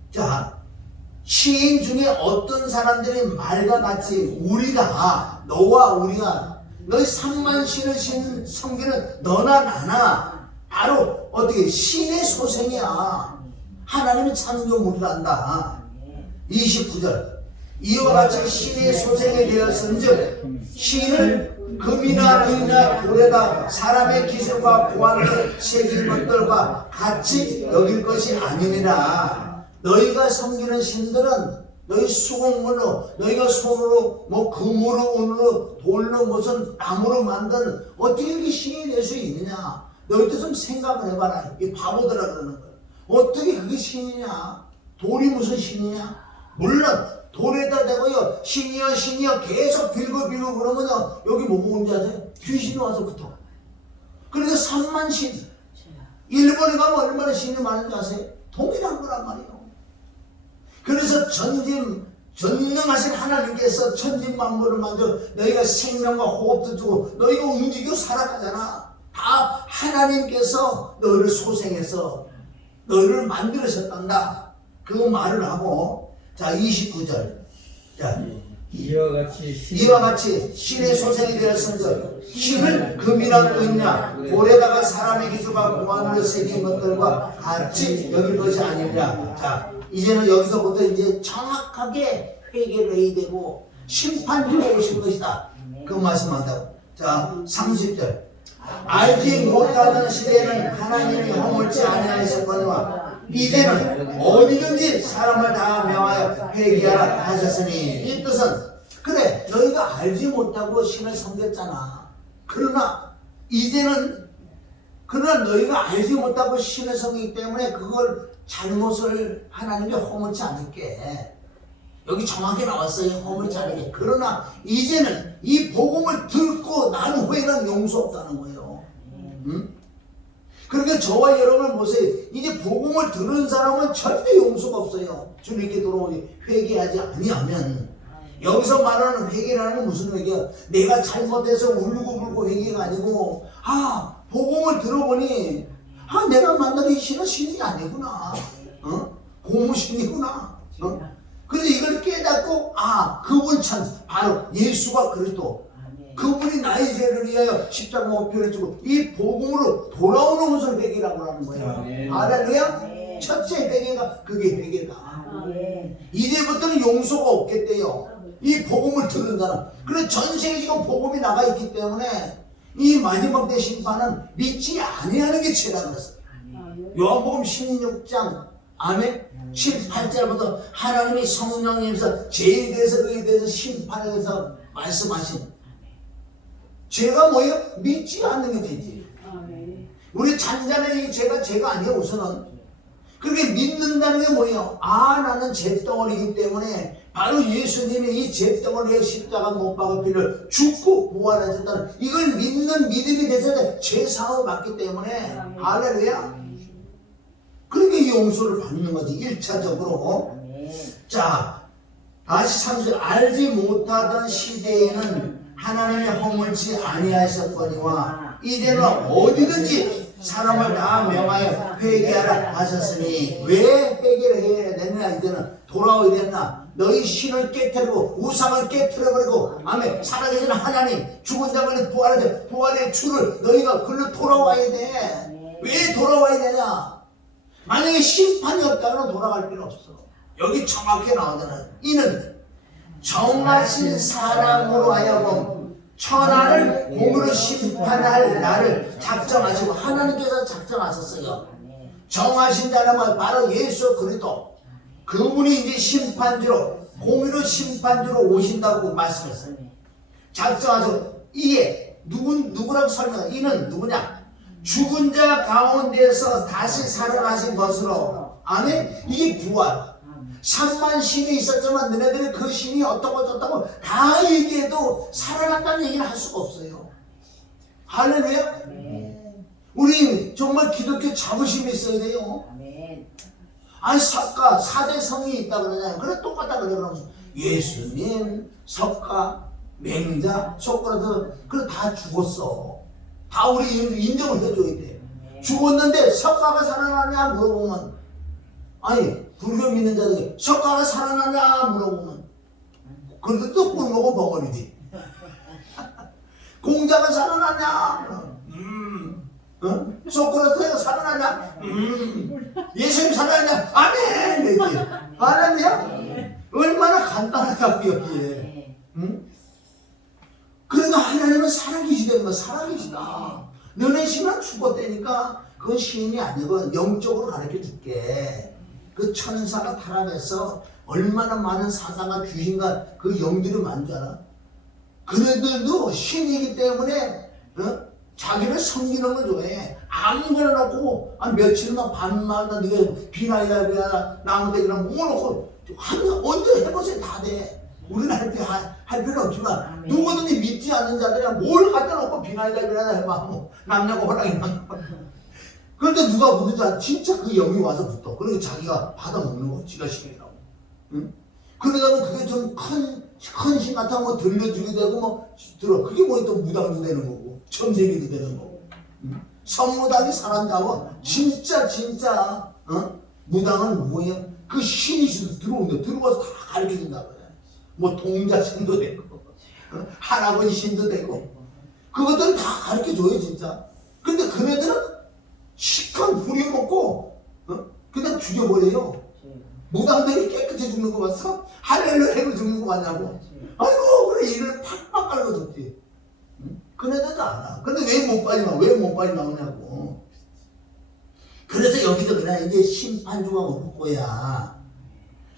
자 시인 중에 어떤 사람들이 말과 같이 우리가 너와 우리가 너희 3만 신을 섬기는 너나 나나 바로 어떻게 신의 소생이야. 하나님이 창조물이란다. 29절 이와 같이 신의 소생이 되었은즉 신을 금이나 은이나 돌에다 사람의 기술과 고안을 새긴 것들과 같이 여길 것이 아니니라. 너희가 섬기는 신들은 너희 수공물로 너희가 손으로 뭐 금으로 은으로 돌로 무슨 나무로 만든 어떻게 이게 신이 될 수 있느냐. 너희도 좀 생각을 해봐라. 이 바보들아 그러는 거야. 어떻게 그게 신이냐. 돌이 무슨 신이냐. 물론 돌에다 대고요 신이여 신이여 계속 빌고 그러면요 여기 뭐 뭔지 아세요? 귀신이 와서 붙어. 그러니까 3만 신. 일본에 가면 얼마나 신이 많은지 아세요? 동일한 거란 말이에요. 그래서 전능하신 하나님께서 천진만물을 만들어 너희가 생명과 호흡도 주고 너희가 움직이고 살아가잖아. 다 하나님께서 너희를 소생해서 너희를 만들으셨단다. 그 말을 하고 자 29절 자 이와 같이 신의 소생이 되었은즉 신을 금이나 은이나 돌에다가 사람의 기술과 고안으로 새긴 것들과 같이 여길 것이 아니라. 자 이제는 여기서부터 이제 정확하게 회개를 해야 되고 심판주가 오신 것이다. 그 말씀한다고. 자 30절 알지 못하던 시대에는 하나님이 허물지 아니하셨거니와 이제는 어디든지 사람을 다 명하여 회개하라 하셨으니. 이 뜻은 그래 너희가 알지 못하고 신을 섬겼잖아. 그러나 너희가 알지 못하고 신을 섬기기 때문에 그걸 잘못을 하나님이 허물지 않을게. 여기 정확히 나왔어요. 허물지 않을게. 그러나 이제는 이 복음을 듣고 난 후에는 용서 없다는 거예요. 응? 그러니까 저와 여러분 보세요. 이제 복음을 들은 사람은 절대 용서가 없어요. 주님께 돌아오니 회개하지 아니하면. 여기서 말하는 회개라는 건 무슨 회개야? 내가 잘못해서 울고불고 회개가 아니고 복음을 들어보니 내가 만나는 이 신은 신이 아니구나. 고무신이구나. 그래서 이걸 깨닫고 그분 참 바로 예수가 그리스도. 그분이 나의 죄를 위하여 십자가 목표를 주고 이 복음으로 돌아오는 것을 회개라고 하는 거예요. 할렐루야. 첫째 회개가 그게 회개다. 이제부터는 용서가 없겠대요. 이 복음을 듣는 사람. 그래서 전 세계 지금 복음이 나가 있기 때문에 이 마지막 때 심판은 믿지 아니하는 게 죄라 그랬어요. 요한복음 16장 아멘 7, 8절부터 하나님이 성령님께서 죄에 대해서 의에 대해서 심판에 대해서 말씀하신 죄가 뭐예요? 믿지 않는 게 죄지. 우리 잔잔한 이 죄가 아니에요. 우선은 그렇게 믿는다는 게 뭐예요? 나는 죄덩어리이기 때문에 바로 예수님이 이 죄덩어리에 십자가 못 박은 피를 죽고 부활하셨다는 이걸 믿는 믿음이 돼서 죄사함을 받기 때문에 할렐루야. 그러니까 이 용서를 받는 거지 1차적으로. 자 다시 3절 알지 못하던 시대에는 하나님이 허물지 아니하셨거니와 이제는 어디든지 사람을 다 명하여 회개하라 하셨으니. 왜 회개를 해야 되느냐? 이제는 돌아오야 되나? 너희 신을 깨뜨리고 우상을 깨뜨려버리고 아멘 살아계신 하나님 죽은 자만이 부활의 주를 너희가 글로 돌아와야 돼. 왜 돌아와야 되냐? 만약에 심판이 없다면 돌아갈 필요 없어. 여기 정확히 나오잖아요. 이는 정하신 사람으로 하여금 천하를 공으로 심판할 날을 작정하시고 하나님께서 작정하셨어요. 정하신 자는 바로 예수 그리스도. 그분이 이제 심판주로 공의로 심판주로 오신다고 말씀했어요. 작정하시고 이에 누구라고 설명해? 이는 누구냐? 죽은 자 가운데서 다시 살아나신 것으로. 아멘. 이게 부활. 3만 신이 있었지만 너네들이 그 신이 어떻고 저떻고 다 얘기해도 살아났다는 얘기를 할 수가 없어요. 할렐루야. 우리 정말 기독교 자부심이 있어야 돼요. 아니 석가 4대 성이 있다 그러잖아요. 그래 똑같다 그래. 그러면 예수님, 석가, 맹자, 소크라테스 그래 다 죽었어. 다 우리 인정을 해줘야 돼. 죽었는데 석가가 살아나냐 물어보면 아니 불교 믿는 자들이 석가가 살아나냐 물어보면 그래도 또 꿀 먹어 벙어리지. 공자가 살아났냐? 소크라테스가 살아났냐? 예수님 살아났냐? 아멘! 이렇게. 알았냐? 얼마나 간단하다고 여기에. 그러니까 하나님은 살아계시다는 거, 살아계시다. 너네 신은 죽었다니까 그건 시인이 아니고 영적으로 가르쳐 줄게. 그 천사가 타락해서 얼마나 많은 사단과 귀신과 그 영들이 많은 줄 알아? 그네들도 신이기 때문에 자기를 섬기는 걸 좋아해. 아무거나 놓고 며칠만 밤마다 네가 비나이다 나무대기랑 모아놓고 언제 해보세요. 다 돼. 우리는 할 필요 없지만 누구든지 믿지 않는 자들이야 뭘 갖다 놓고 비나이다 해봐. 뭐 남녀고 호랑이만. 그런데 누가 묻는지 알아? 진짜 그 영이 와서 붙어. 그러니까 자기가 받아먹는 거야. 지가 신이라고. 응? 그러다 보면 그게 좀 큰 신 같은 거 들려주게 되고 뭐 들어. 그게 뭐 또 무당도 되는 거고 점쟁이도 되는 거고. 응? 선무당이 사람 잡아. 진짜 무당은 뭐예요? 그 신이 들어온다. 들어와서 다 가르쳐준다 그래. 뭐 동자신도 되고 할아버지 신도 되고 그것들은 다 가르쳐줘요 진짜. 근데 그네들은 시큰 부려먹고 그냥 죽여버려요. 무당들이 깨끗이 죽는 거 봤어? 할렐루야 해고 죽는 거 봤냐고. 아이고 그래 이를 팍팍 깔고 죽지. 그네들도 알아. 근데 왜 못 빠지나? 왜 못 빠져나오냐고. 그래서 여기서 그냥 이제 심판주가 올 거야.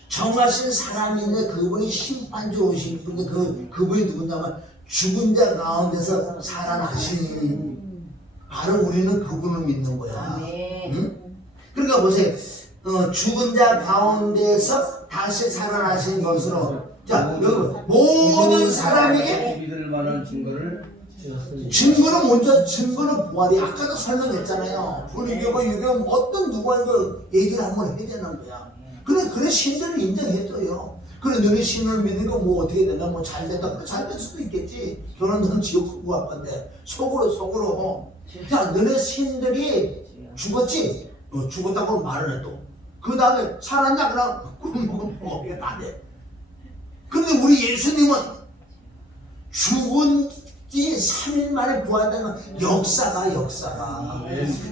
정하신 사람이 있는데 그분이 심판주 오실 분인데 그분이 누구냐면 죽은 자 가운데서 살아나신 바로 우리는 그분을 믿는 거야. 응? 그러니까 보세요. 죽은 자 가운데서 다시 살아나신 것으로 자 여기 모든 사람에게 믿을 만한 증거는 먼저 증거는 부활이 아까도 설명했잖아요. 불교가 유교가 어떤 누구한테 얘기를 한번 해야 되는 거야. 그래 신들을 인정해줘요. 그래 너네 신을 믿으니까 뭐 어떻게 되나 뭐 잘됐다 그래 잘 될 수도 있겠지. 결혼은 지옥 구할 건데 속으로 자 너네 신들이 죽었지? 죽었다고 말을 해도 그 다음에 살았냐? 그럼 이게 다 돼. 그런데 우리 예수님은 죽은 지 3일 만에 부활되는 역사가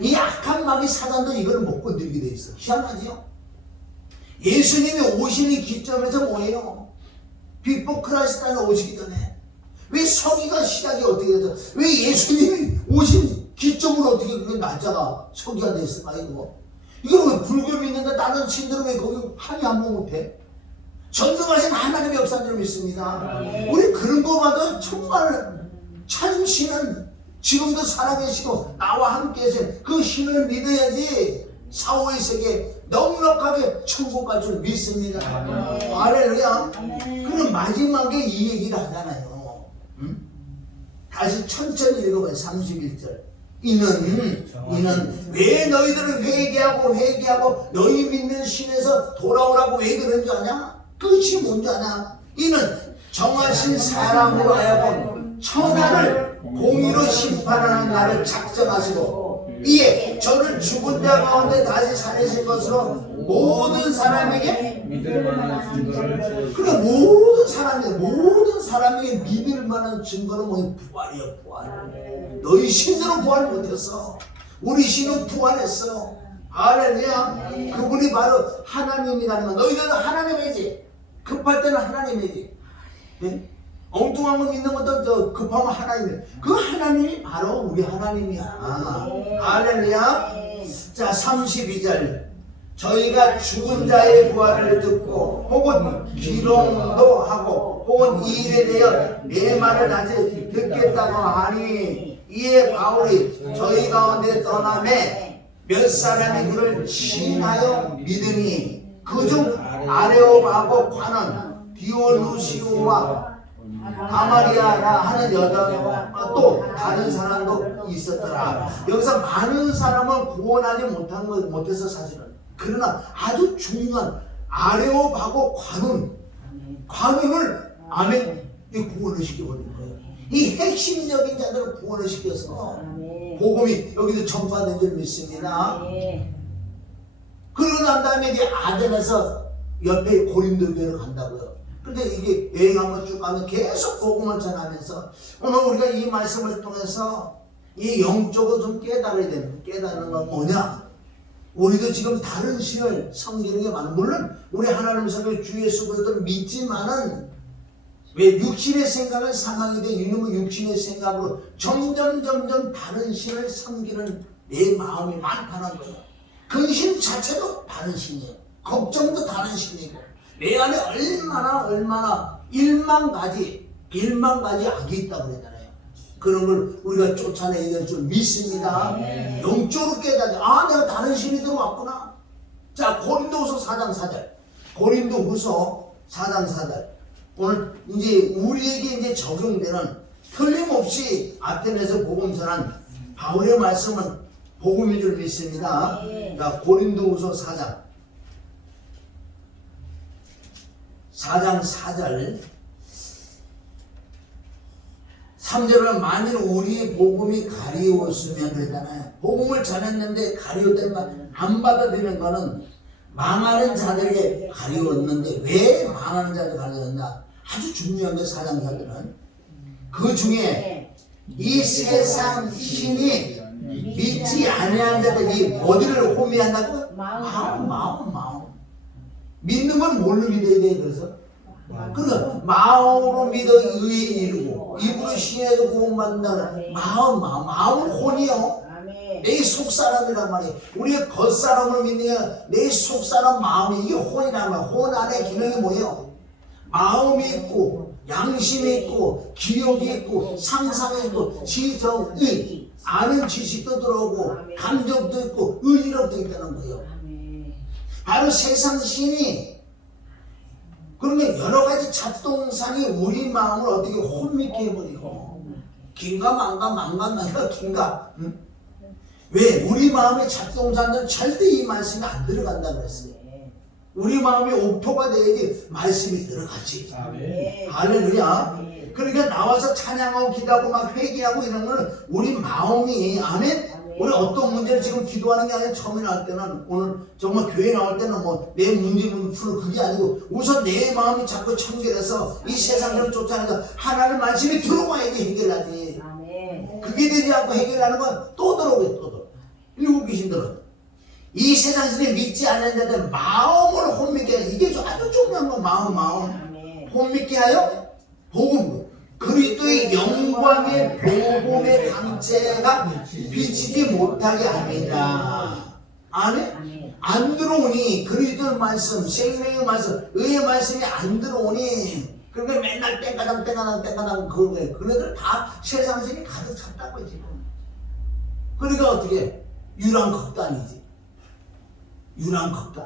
이 악한 마귀 사단도 이걸 못 건드리게 돼 있어. 희한하지요? 예수님이 오시는 기점에서 뭐예요? 비포 크라이스트가 오시기 전에 왜 서기가 시작이 어떻게 돼서 왜 예수님이 오신 기점으로 어떻게 그게 날짜가 서기가 됐을까 이거? 이거 왜 불교 믿는데 다른 신들은 왜 거기 항의 한번 못해? 전능하신 하나님의 역사를 믿습니다. 우리 그런 거 봐도 정말 참 신은 지금도 살아계시고 나와 함께 계신 그 신을 믿어야지 사후의 세계 넉넉하게 천국 갈 줄 믿습니다. 할렐루야. 그럼 마지막에 이 얘기를 하잖아요. 다시 천천히 읽어봐요. 31절. 이는 왜 너희들은 회개하고 너희 믿는 신에서 돌아오라고 왜 그런 줄 아냐? 끝이 뭔지 아냐? 이는 정하신 사람으로 하여금 천하를 공의로 심판하는 날을 작정하시고 이에 저를 죽은 자 가운데 다시 살리실 것으로 모든 사람에게 믿을 만한 증거를 그래 모든 사람에게 믿을 만한 증거는 뭐야? 부활이야 부활. 너희 신들은 부활 못했어. 우리 신은 부활했어. 할렐루야. 그분이 바로 하나님이라는 거. 너희들은 하나님이지. 급할 때는 하나님이지. 네? 엉뚱한 거 믿는 것도 급하면 하나님이야. 그 하나님이 바로 우리 하나님이야. 할렐루야. 자 32절. 저희가 죽은 자의 부활을 듣고 혹은 기롱도 하고 혹은 이 일에 대하여 내 말을 다시 듣겠다고 하니 이에 바울이 저희 가운데 떠남에 몇 사람이 그를 신하여 믿으니 그중 아레오바고 관원 디오누시오와 가마리아라 하는 여자와 또 다른 사람도 있었더라. 여기서 많은 사람을 구원하지 못해서 사실은 그러나 아주 중요한 아레오바고 관원을 아멘 구원을 시켜버린 거예요. 이 핵심적인 자들을 구원을 시켜서 복음이 여기도 전파된 줄 믿습니다. 그러고 난 다음에 이제 아덴에서 옆에 고린도 교회를 간다고요. 근데 이게 여행 한번 쭉 가면 계속 복음을 전하면서 오늘 우리가 이 말씀을 통해서 이 영적으로 좀 깨달아야 되는, 깨달는 건 뭐냐? 우리도 지금 다른 신을 섬기는 게 많아. 물론 우리 하나님 성경 주 예수 그리스도를 믿지만은 왜 육신의 생각은 사망이 돼 이놈의 육신의 생각으로 점점 다른 신을 섬기는 내 마음이 많다는 거예요. 근심 자체도 다른 신이에요. 걱정도 다른 신이고 내 안에 얼마나 1만 가지 악이 있다고 그랬잖아요. 그런 걸 우리가 쫓아내야 될 줄 믿습니다. 영적으로 깨닫아, 내가 다른 신이 들어왔구나. 자, 고린도후서 4장 4절. 고린도후서 4장 4절. 오늘 이제 우리에게 이제 적용되는 틀림없이 아테네에서 복음 전한 바울의 말씀은 복음인 줄 믿습니다. 자, 고린도후서 4장 4절 3절은 만일 우리의 복음이 가리웠으면 그랬잖아요. 복음을 전했는데 가리웠다는 말, 안 받아들이는 거는 망하는 자들에게 가리웠는데 왜 망하는 자들에게 가리웠나? 아주 중요한 게 4장 4절은 그 중에 이 세상 신이 믿지 아니하는 자들이 어디를 호미한다고? 마음. 믿는 건 뭘로 믿어야 돼? 그래서 그러니까 마음으로 믿어 의에 이르고 입으로 신에서 구원받는다는 마음은 혼이요. 내 속사람이란 말이에요. 우리의 겉사람으로 믿는 게 아니라 내 속사람 마음이 이게 혼이란 말이에요. 혼 안에 기능이 뭐예요? 마음이 있고 양심이 있고 기억이 있고 상상이 있고 지성의 아는 지식도 들어오고 감정도 있고 의지력도 있다는 거예요. 바로 세상 신이 그러면 여러 가지 작동상이 우리 마음을 어떻게 혼미케 해버리고 긴가 망가 긴가 응? 왜? 우리 마음의 작동상은 절대 이 말씀이 안 들어간다 그랬어요. 우리 마음이 옥토가 돼야지 말씀이 들어가지. 할렐루야. 그러니까 나와서 찬양하고 기도하고 막 회개하고 이런 거는 우리 마음이 아멘. 우리 어떤 문제를 지금 기도하는 게 아니라 처음에 나올 때는 오늘 정말 교회 나올 때는 뭐 내 문제 풀 그게 아니고 우선 내 마음이 자꾸 청결해서 이 세상을 쫓아내서 하나님 말씀이 들어와야지 해결하지. 그게 되지 않고 해결하는 건 또 들어오게 또 들어. 일곱 귀신들은 이 세상에 믿지 않는 자들 마음을 혼미케 하여 이게 아주 중요한 거 마음 혼미케 하여 복음 그리스도의 영광의 복음의 강체가 비치지 못하게 합니다. 아멘? 안 들어오니 그리스도의 말씀 생명의 말씀 의의 말씀이 안 들어오니 그러니까 맨날 땡가당 그런 거예요. 그네들 다 세상생이 가득 찼다고 지금. 그러니까 어떻게 유랑극단이지. 유랑극단.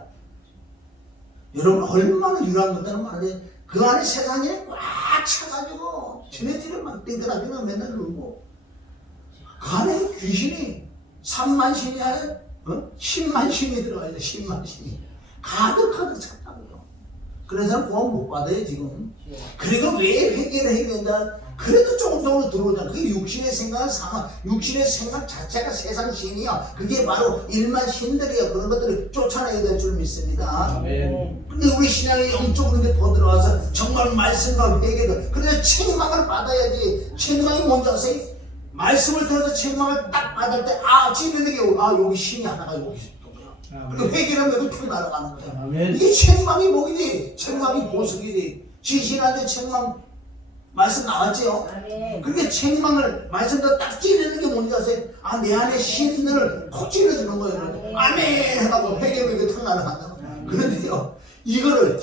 여러분 얼마나 유랑극단을 말하는데 그 안에 세상이 꽉 차가지고 지네들이 막 땡그라땡그 맨날 놀고 그 안에 귀신이 3만 신이 아니라 10만 신이 들어가요. 10만 신이 가득 찼다고요. 그래서 구원 못 받아요 지금. 그리고 왜 회개를 해야 된다? 그래도 조금 들어오잖아. 그게 육신의 생각은 상하. 육신의 생각 자체가 세상 신이야. 그게 바로 일만 신들이야. 그런 것들을 쫓아내야 될 줄 믿습니다. 근데 우리 신앙이 영적으로 더 들어와서 정말 말씀과 회개도 그래서 책망을 받아야지. 책망이 뭔지 아세요? 말씀을 들어서 책망을 딱 받을 때 지금 이게 여기 신이 하나가 여기 있었던 거야. 그리고 회개를 하면 툭 날아가는 거야. 이게 책망이 뭐이지? 책망이 보석이지. 지신한테 책망 말씀 나왔죠? 그렇게 책망을 말씀도 딱 찌르는 게 뭔지 아세요? 내 안에 신을 콕 찔러주는 거예요. 아멘 해가지고 회개하면 탁 날아간다고. 그런데요 이거를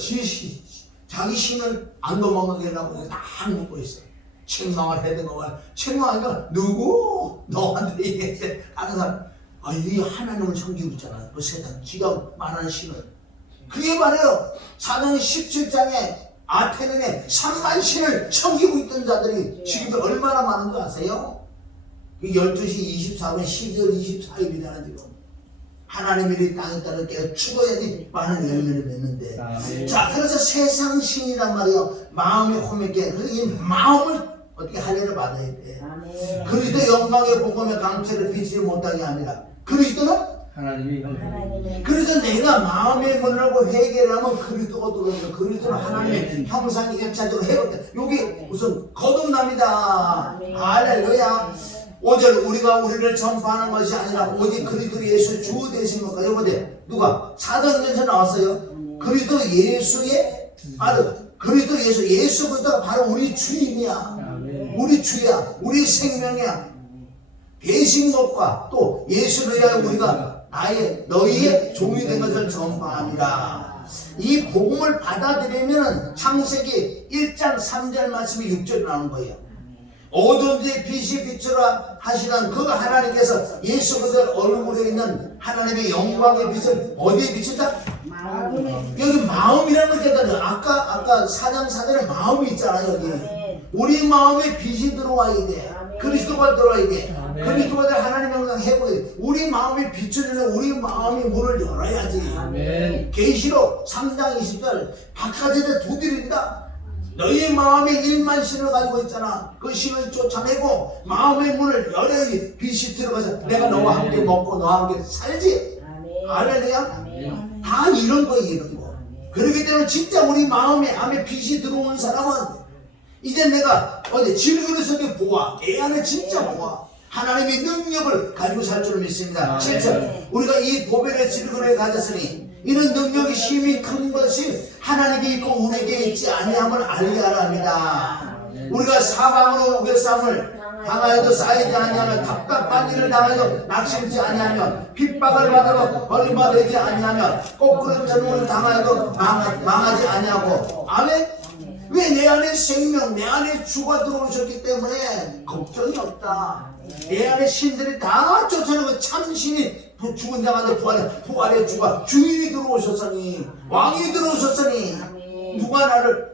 자기 신을 안 도망가게 하려고 딱 묶고 있어요. 책망을 해야 되는 거야. 책망하니까 누구? 너한테 얘기했대. 다른 사람 이 하나님을 섬기고 있잖아. 그 세상 지가 말하는 신을. 그게 말이에요. 사도행 17장에 아테네에 3만 신을 섬기고 있던 자들이 지금 얼마나 많은 거 아세요? 12시 24분 12월 24일이잖아 지금. 하나님이 땅에 따라 깨어 죽어야지 많은 열매를 맺는데. 자, 그래서 세상 신이란 말이에요. 마음이 호미게 이 마음을 어떻게 할례를 받아야 돼. 그리스도 영광의 복음의 강체를 비치지 못하게 합니다. 그리스도는 하나님이 형상. 그래서 내가 마음의 문을 하고 회개를 하면 그리스도가 들어오는 그리스도는 하나님의 형상이 일차적으로 해봤다. 여기 우선 거듭납니다. 할렐루야. 5절 우리를 전파하는 것이 아니라 오직 그리스도 예수 주 되신 것과 여보세요. 누가 사도행전에서 나왔어요. 그리스도 예수의 바로 그리스도 예수 그리스도가 바로 우리 주인이야. 우리 주야. 우리 생명이야. 되신 것과 또 예수를 위하여 우리가 너희의 종이 된 것을 전파합니다. 이 복음을 받아들이면 창세기 1장 3절 말씀이 6절에 나오는 거예요. 어두운 데에 빛이 비추라 하시던 그 하나님께서 예수 그리스도 얼굴에 있는 하나님의 영광의 빛을 어디에 비친다? 여기 마음이라는 걸 깨달아요. 아까 4장 4절에 마음이 있잖아. 여기 우리 마음에 빛이 들어와야 돼. 그리스도가 들어와야 돼. 그리스도가 될 하나님 영상 해보야 돼. 우리 마음에 빛을 내는 우리 마음의 문을 열어야지. 계시록 3장 20절 바깥에 두드린다. 너희 마음에 1만 신을 가지고 있잖아. 그 신을 쫓아내고 마음의 문을 열어야지 빛이 들어가서 내가 너와 함께 먹고 너와 함께 살지. 할렐루야. 다 이런 거예요. 이런 거. 그렇기 때문에 진짜 우리 마음에 안에 빛이 들어온 사람은 이제 내가 질그릇 속에 보아 내 안에 진짜 보아 하나님의 능력을 가지고 살 줄 믿습니다. 7절 우리가 이 보배의 질그릇에 가졌으니 이는 능력이 심히 큰 것이 하나님께 있고 우리에게 있지 아니함을 알게 하라 합니다. 우리가 사방으로 우겨싸움을 당하여도 쌓이지 아니하며 답답한 일을 당하여도 낙심치 아니하며 핍박을 받아도 버림받지 아니하며 거꾸로 전문을 당하여도 망하지 아니하고 아멘. 왜 내 안에 생명, 내 안에 주가 들어오셨기 때문에 걱정이 없다. 내 안에 신들이 다 쫓아내고 참신이 죽은 자한테 부활의 주가 주인이 들어오셨으니 왕이 들어오셨으니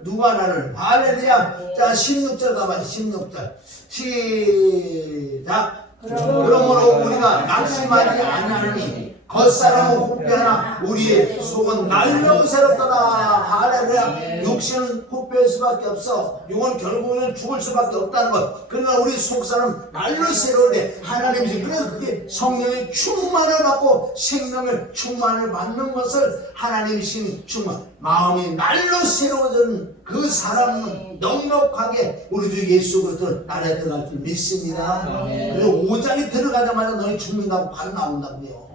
누가 나를 할렐루야. 자 16절 가봐요. 16절 시작. 그러므로 우리가 낙심하지 아니하니 겉사람은 혹변하나 우리의 속은 날로 새롭도다. 할렐루야. 육신은 혹변할 수밖에 없어. 육은 결국은 죽을 수밖에 없다는 것. 그러나 우리 속사람은 날로 새로운데 하나님이지. 그래서 그게 성령의 충만을 받고 생명의 충만을 받는 것을 하나님이신 충만. 마음이 날로 새로워지는 그 사람은 넉넉하게 우리 주 예수 그리스도 나라에 들어갈 줄 믿습니다. 그래서 5장에 들어가자마자 너희 죽는다고 바로 나온다고요.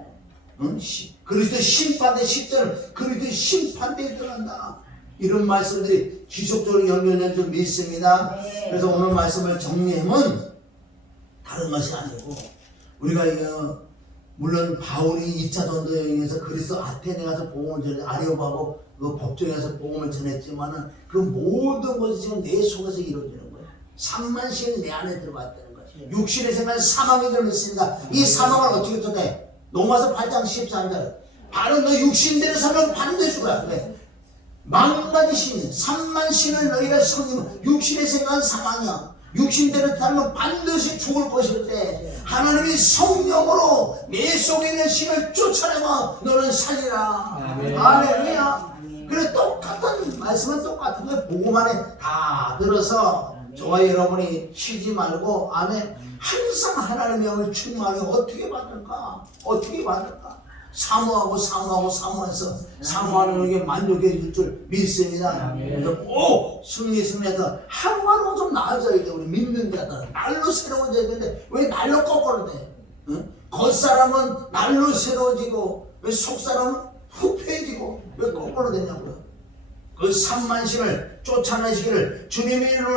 응? 그리스도 심판대 10절은 그리스도 심판대에 들어간다. 이런 말씀들이 지속적으로 연결된 줄 믿습니다. 그래서 오늘 말씀을 정리하면 다른 것이 아니고 우리가 물론 바울이 2차 전도 여행에서 그리스도 아테네 가서 복음을 전해 아리오바고 그 법정에 가서 복음을 전했지만은 그 모든 것이 지금 내 속에서 이루어지는 거예요. 3만 신이 내 안에 들어갔다는 거예요. 육신의 생각은 사망이 들어있습니다. 이 사망을 어떻게 쫓아내? 로마서 8장 13절 바로 너 육신대로 살면 반드시 죽어야 돼. 만가지 신, 3만 신을 너희가 섬기면 육신의 생각은 사망이야. 육신대로 살면 반드시 죽을 것일 때 하나님이 성령으로 내 속에 있는 신을 쫓아내면 너는 살리라. 할렐루야. 그래 똑같은 말씀은 똑같은 거예요. 복음 안에 다 들어서 저와 여러분이 쉬지 말고 아멘. 항상 하나님의 영을 충만히 어떻게 받을까? 사모해서 사모하는 게 만족해 줄 줄 믿습니다. 그래서 꼭 승리해서 하루하루 좀 나아져야 돼. 우리 믿는 자들은 날로 새로워져야 되는데 왜 날로 거꾸로 돼? 응? 겉사람은 날로 새로워지고 왜 속사람은 후패해지고 왜 거꾸로 되냐고요? 그 3만 신을 쫓아내시기를 주님의 이름으로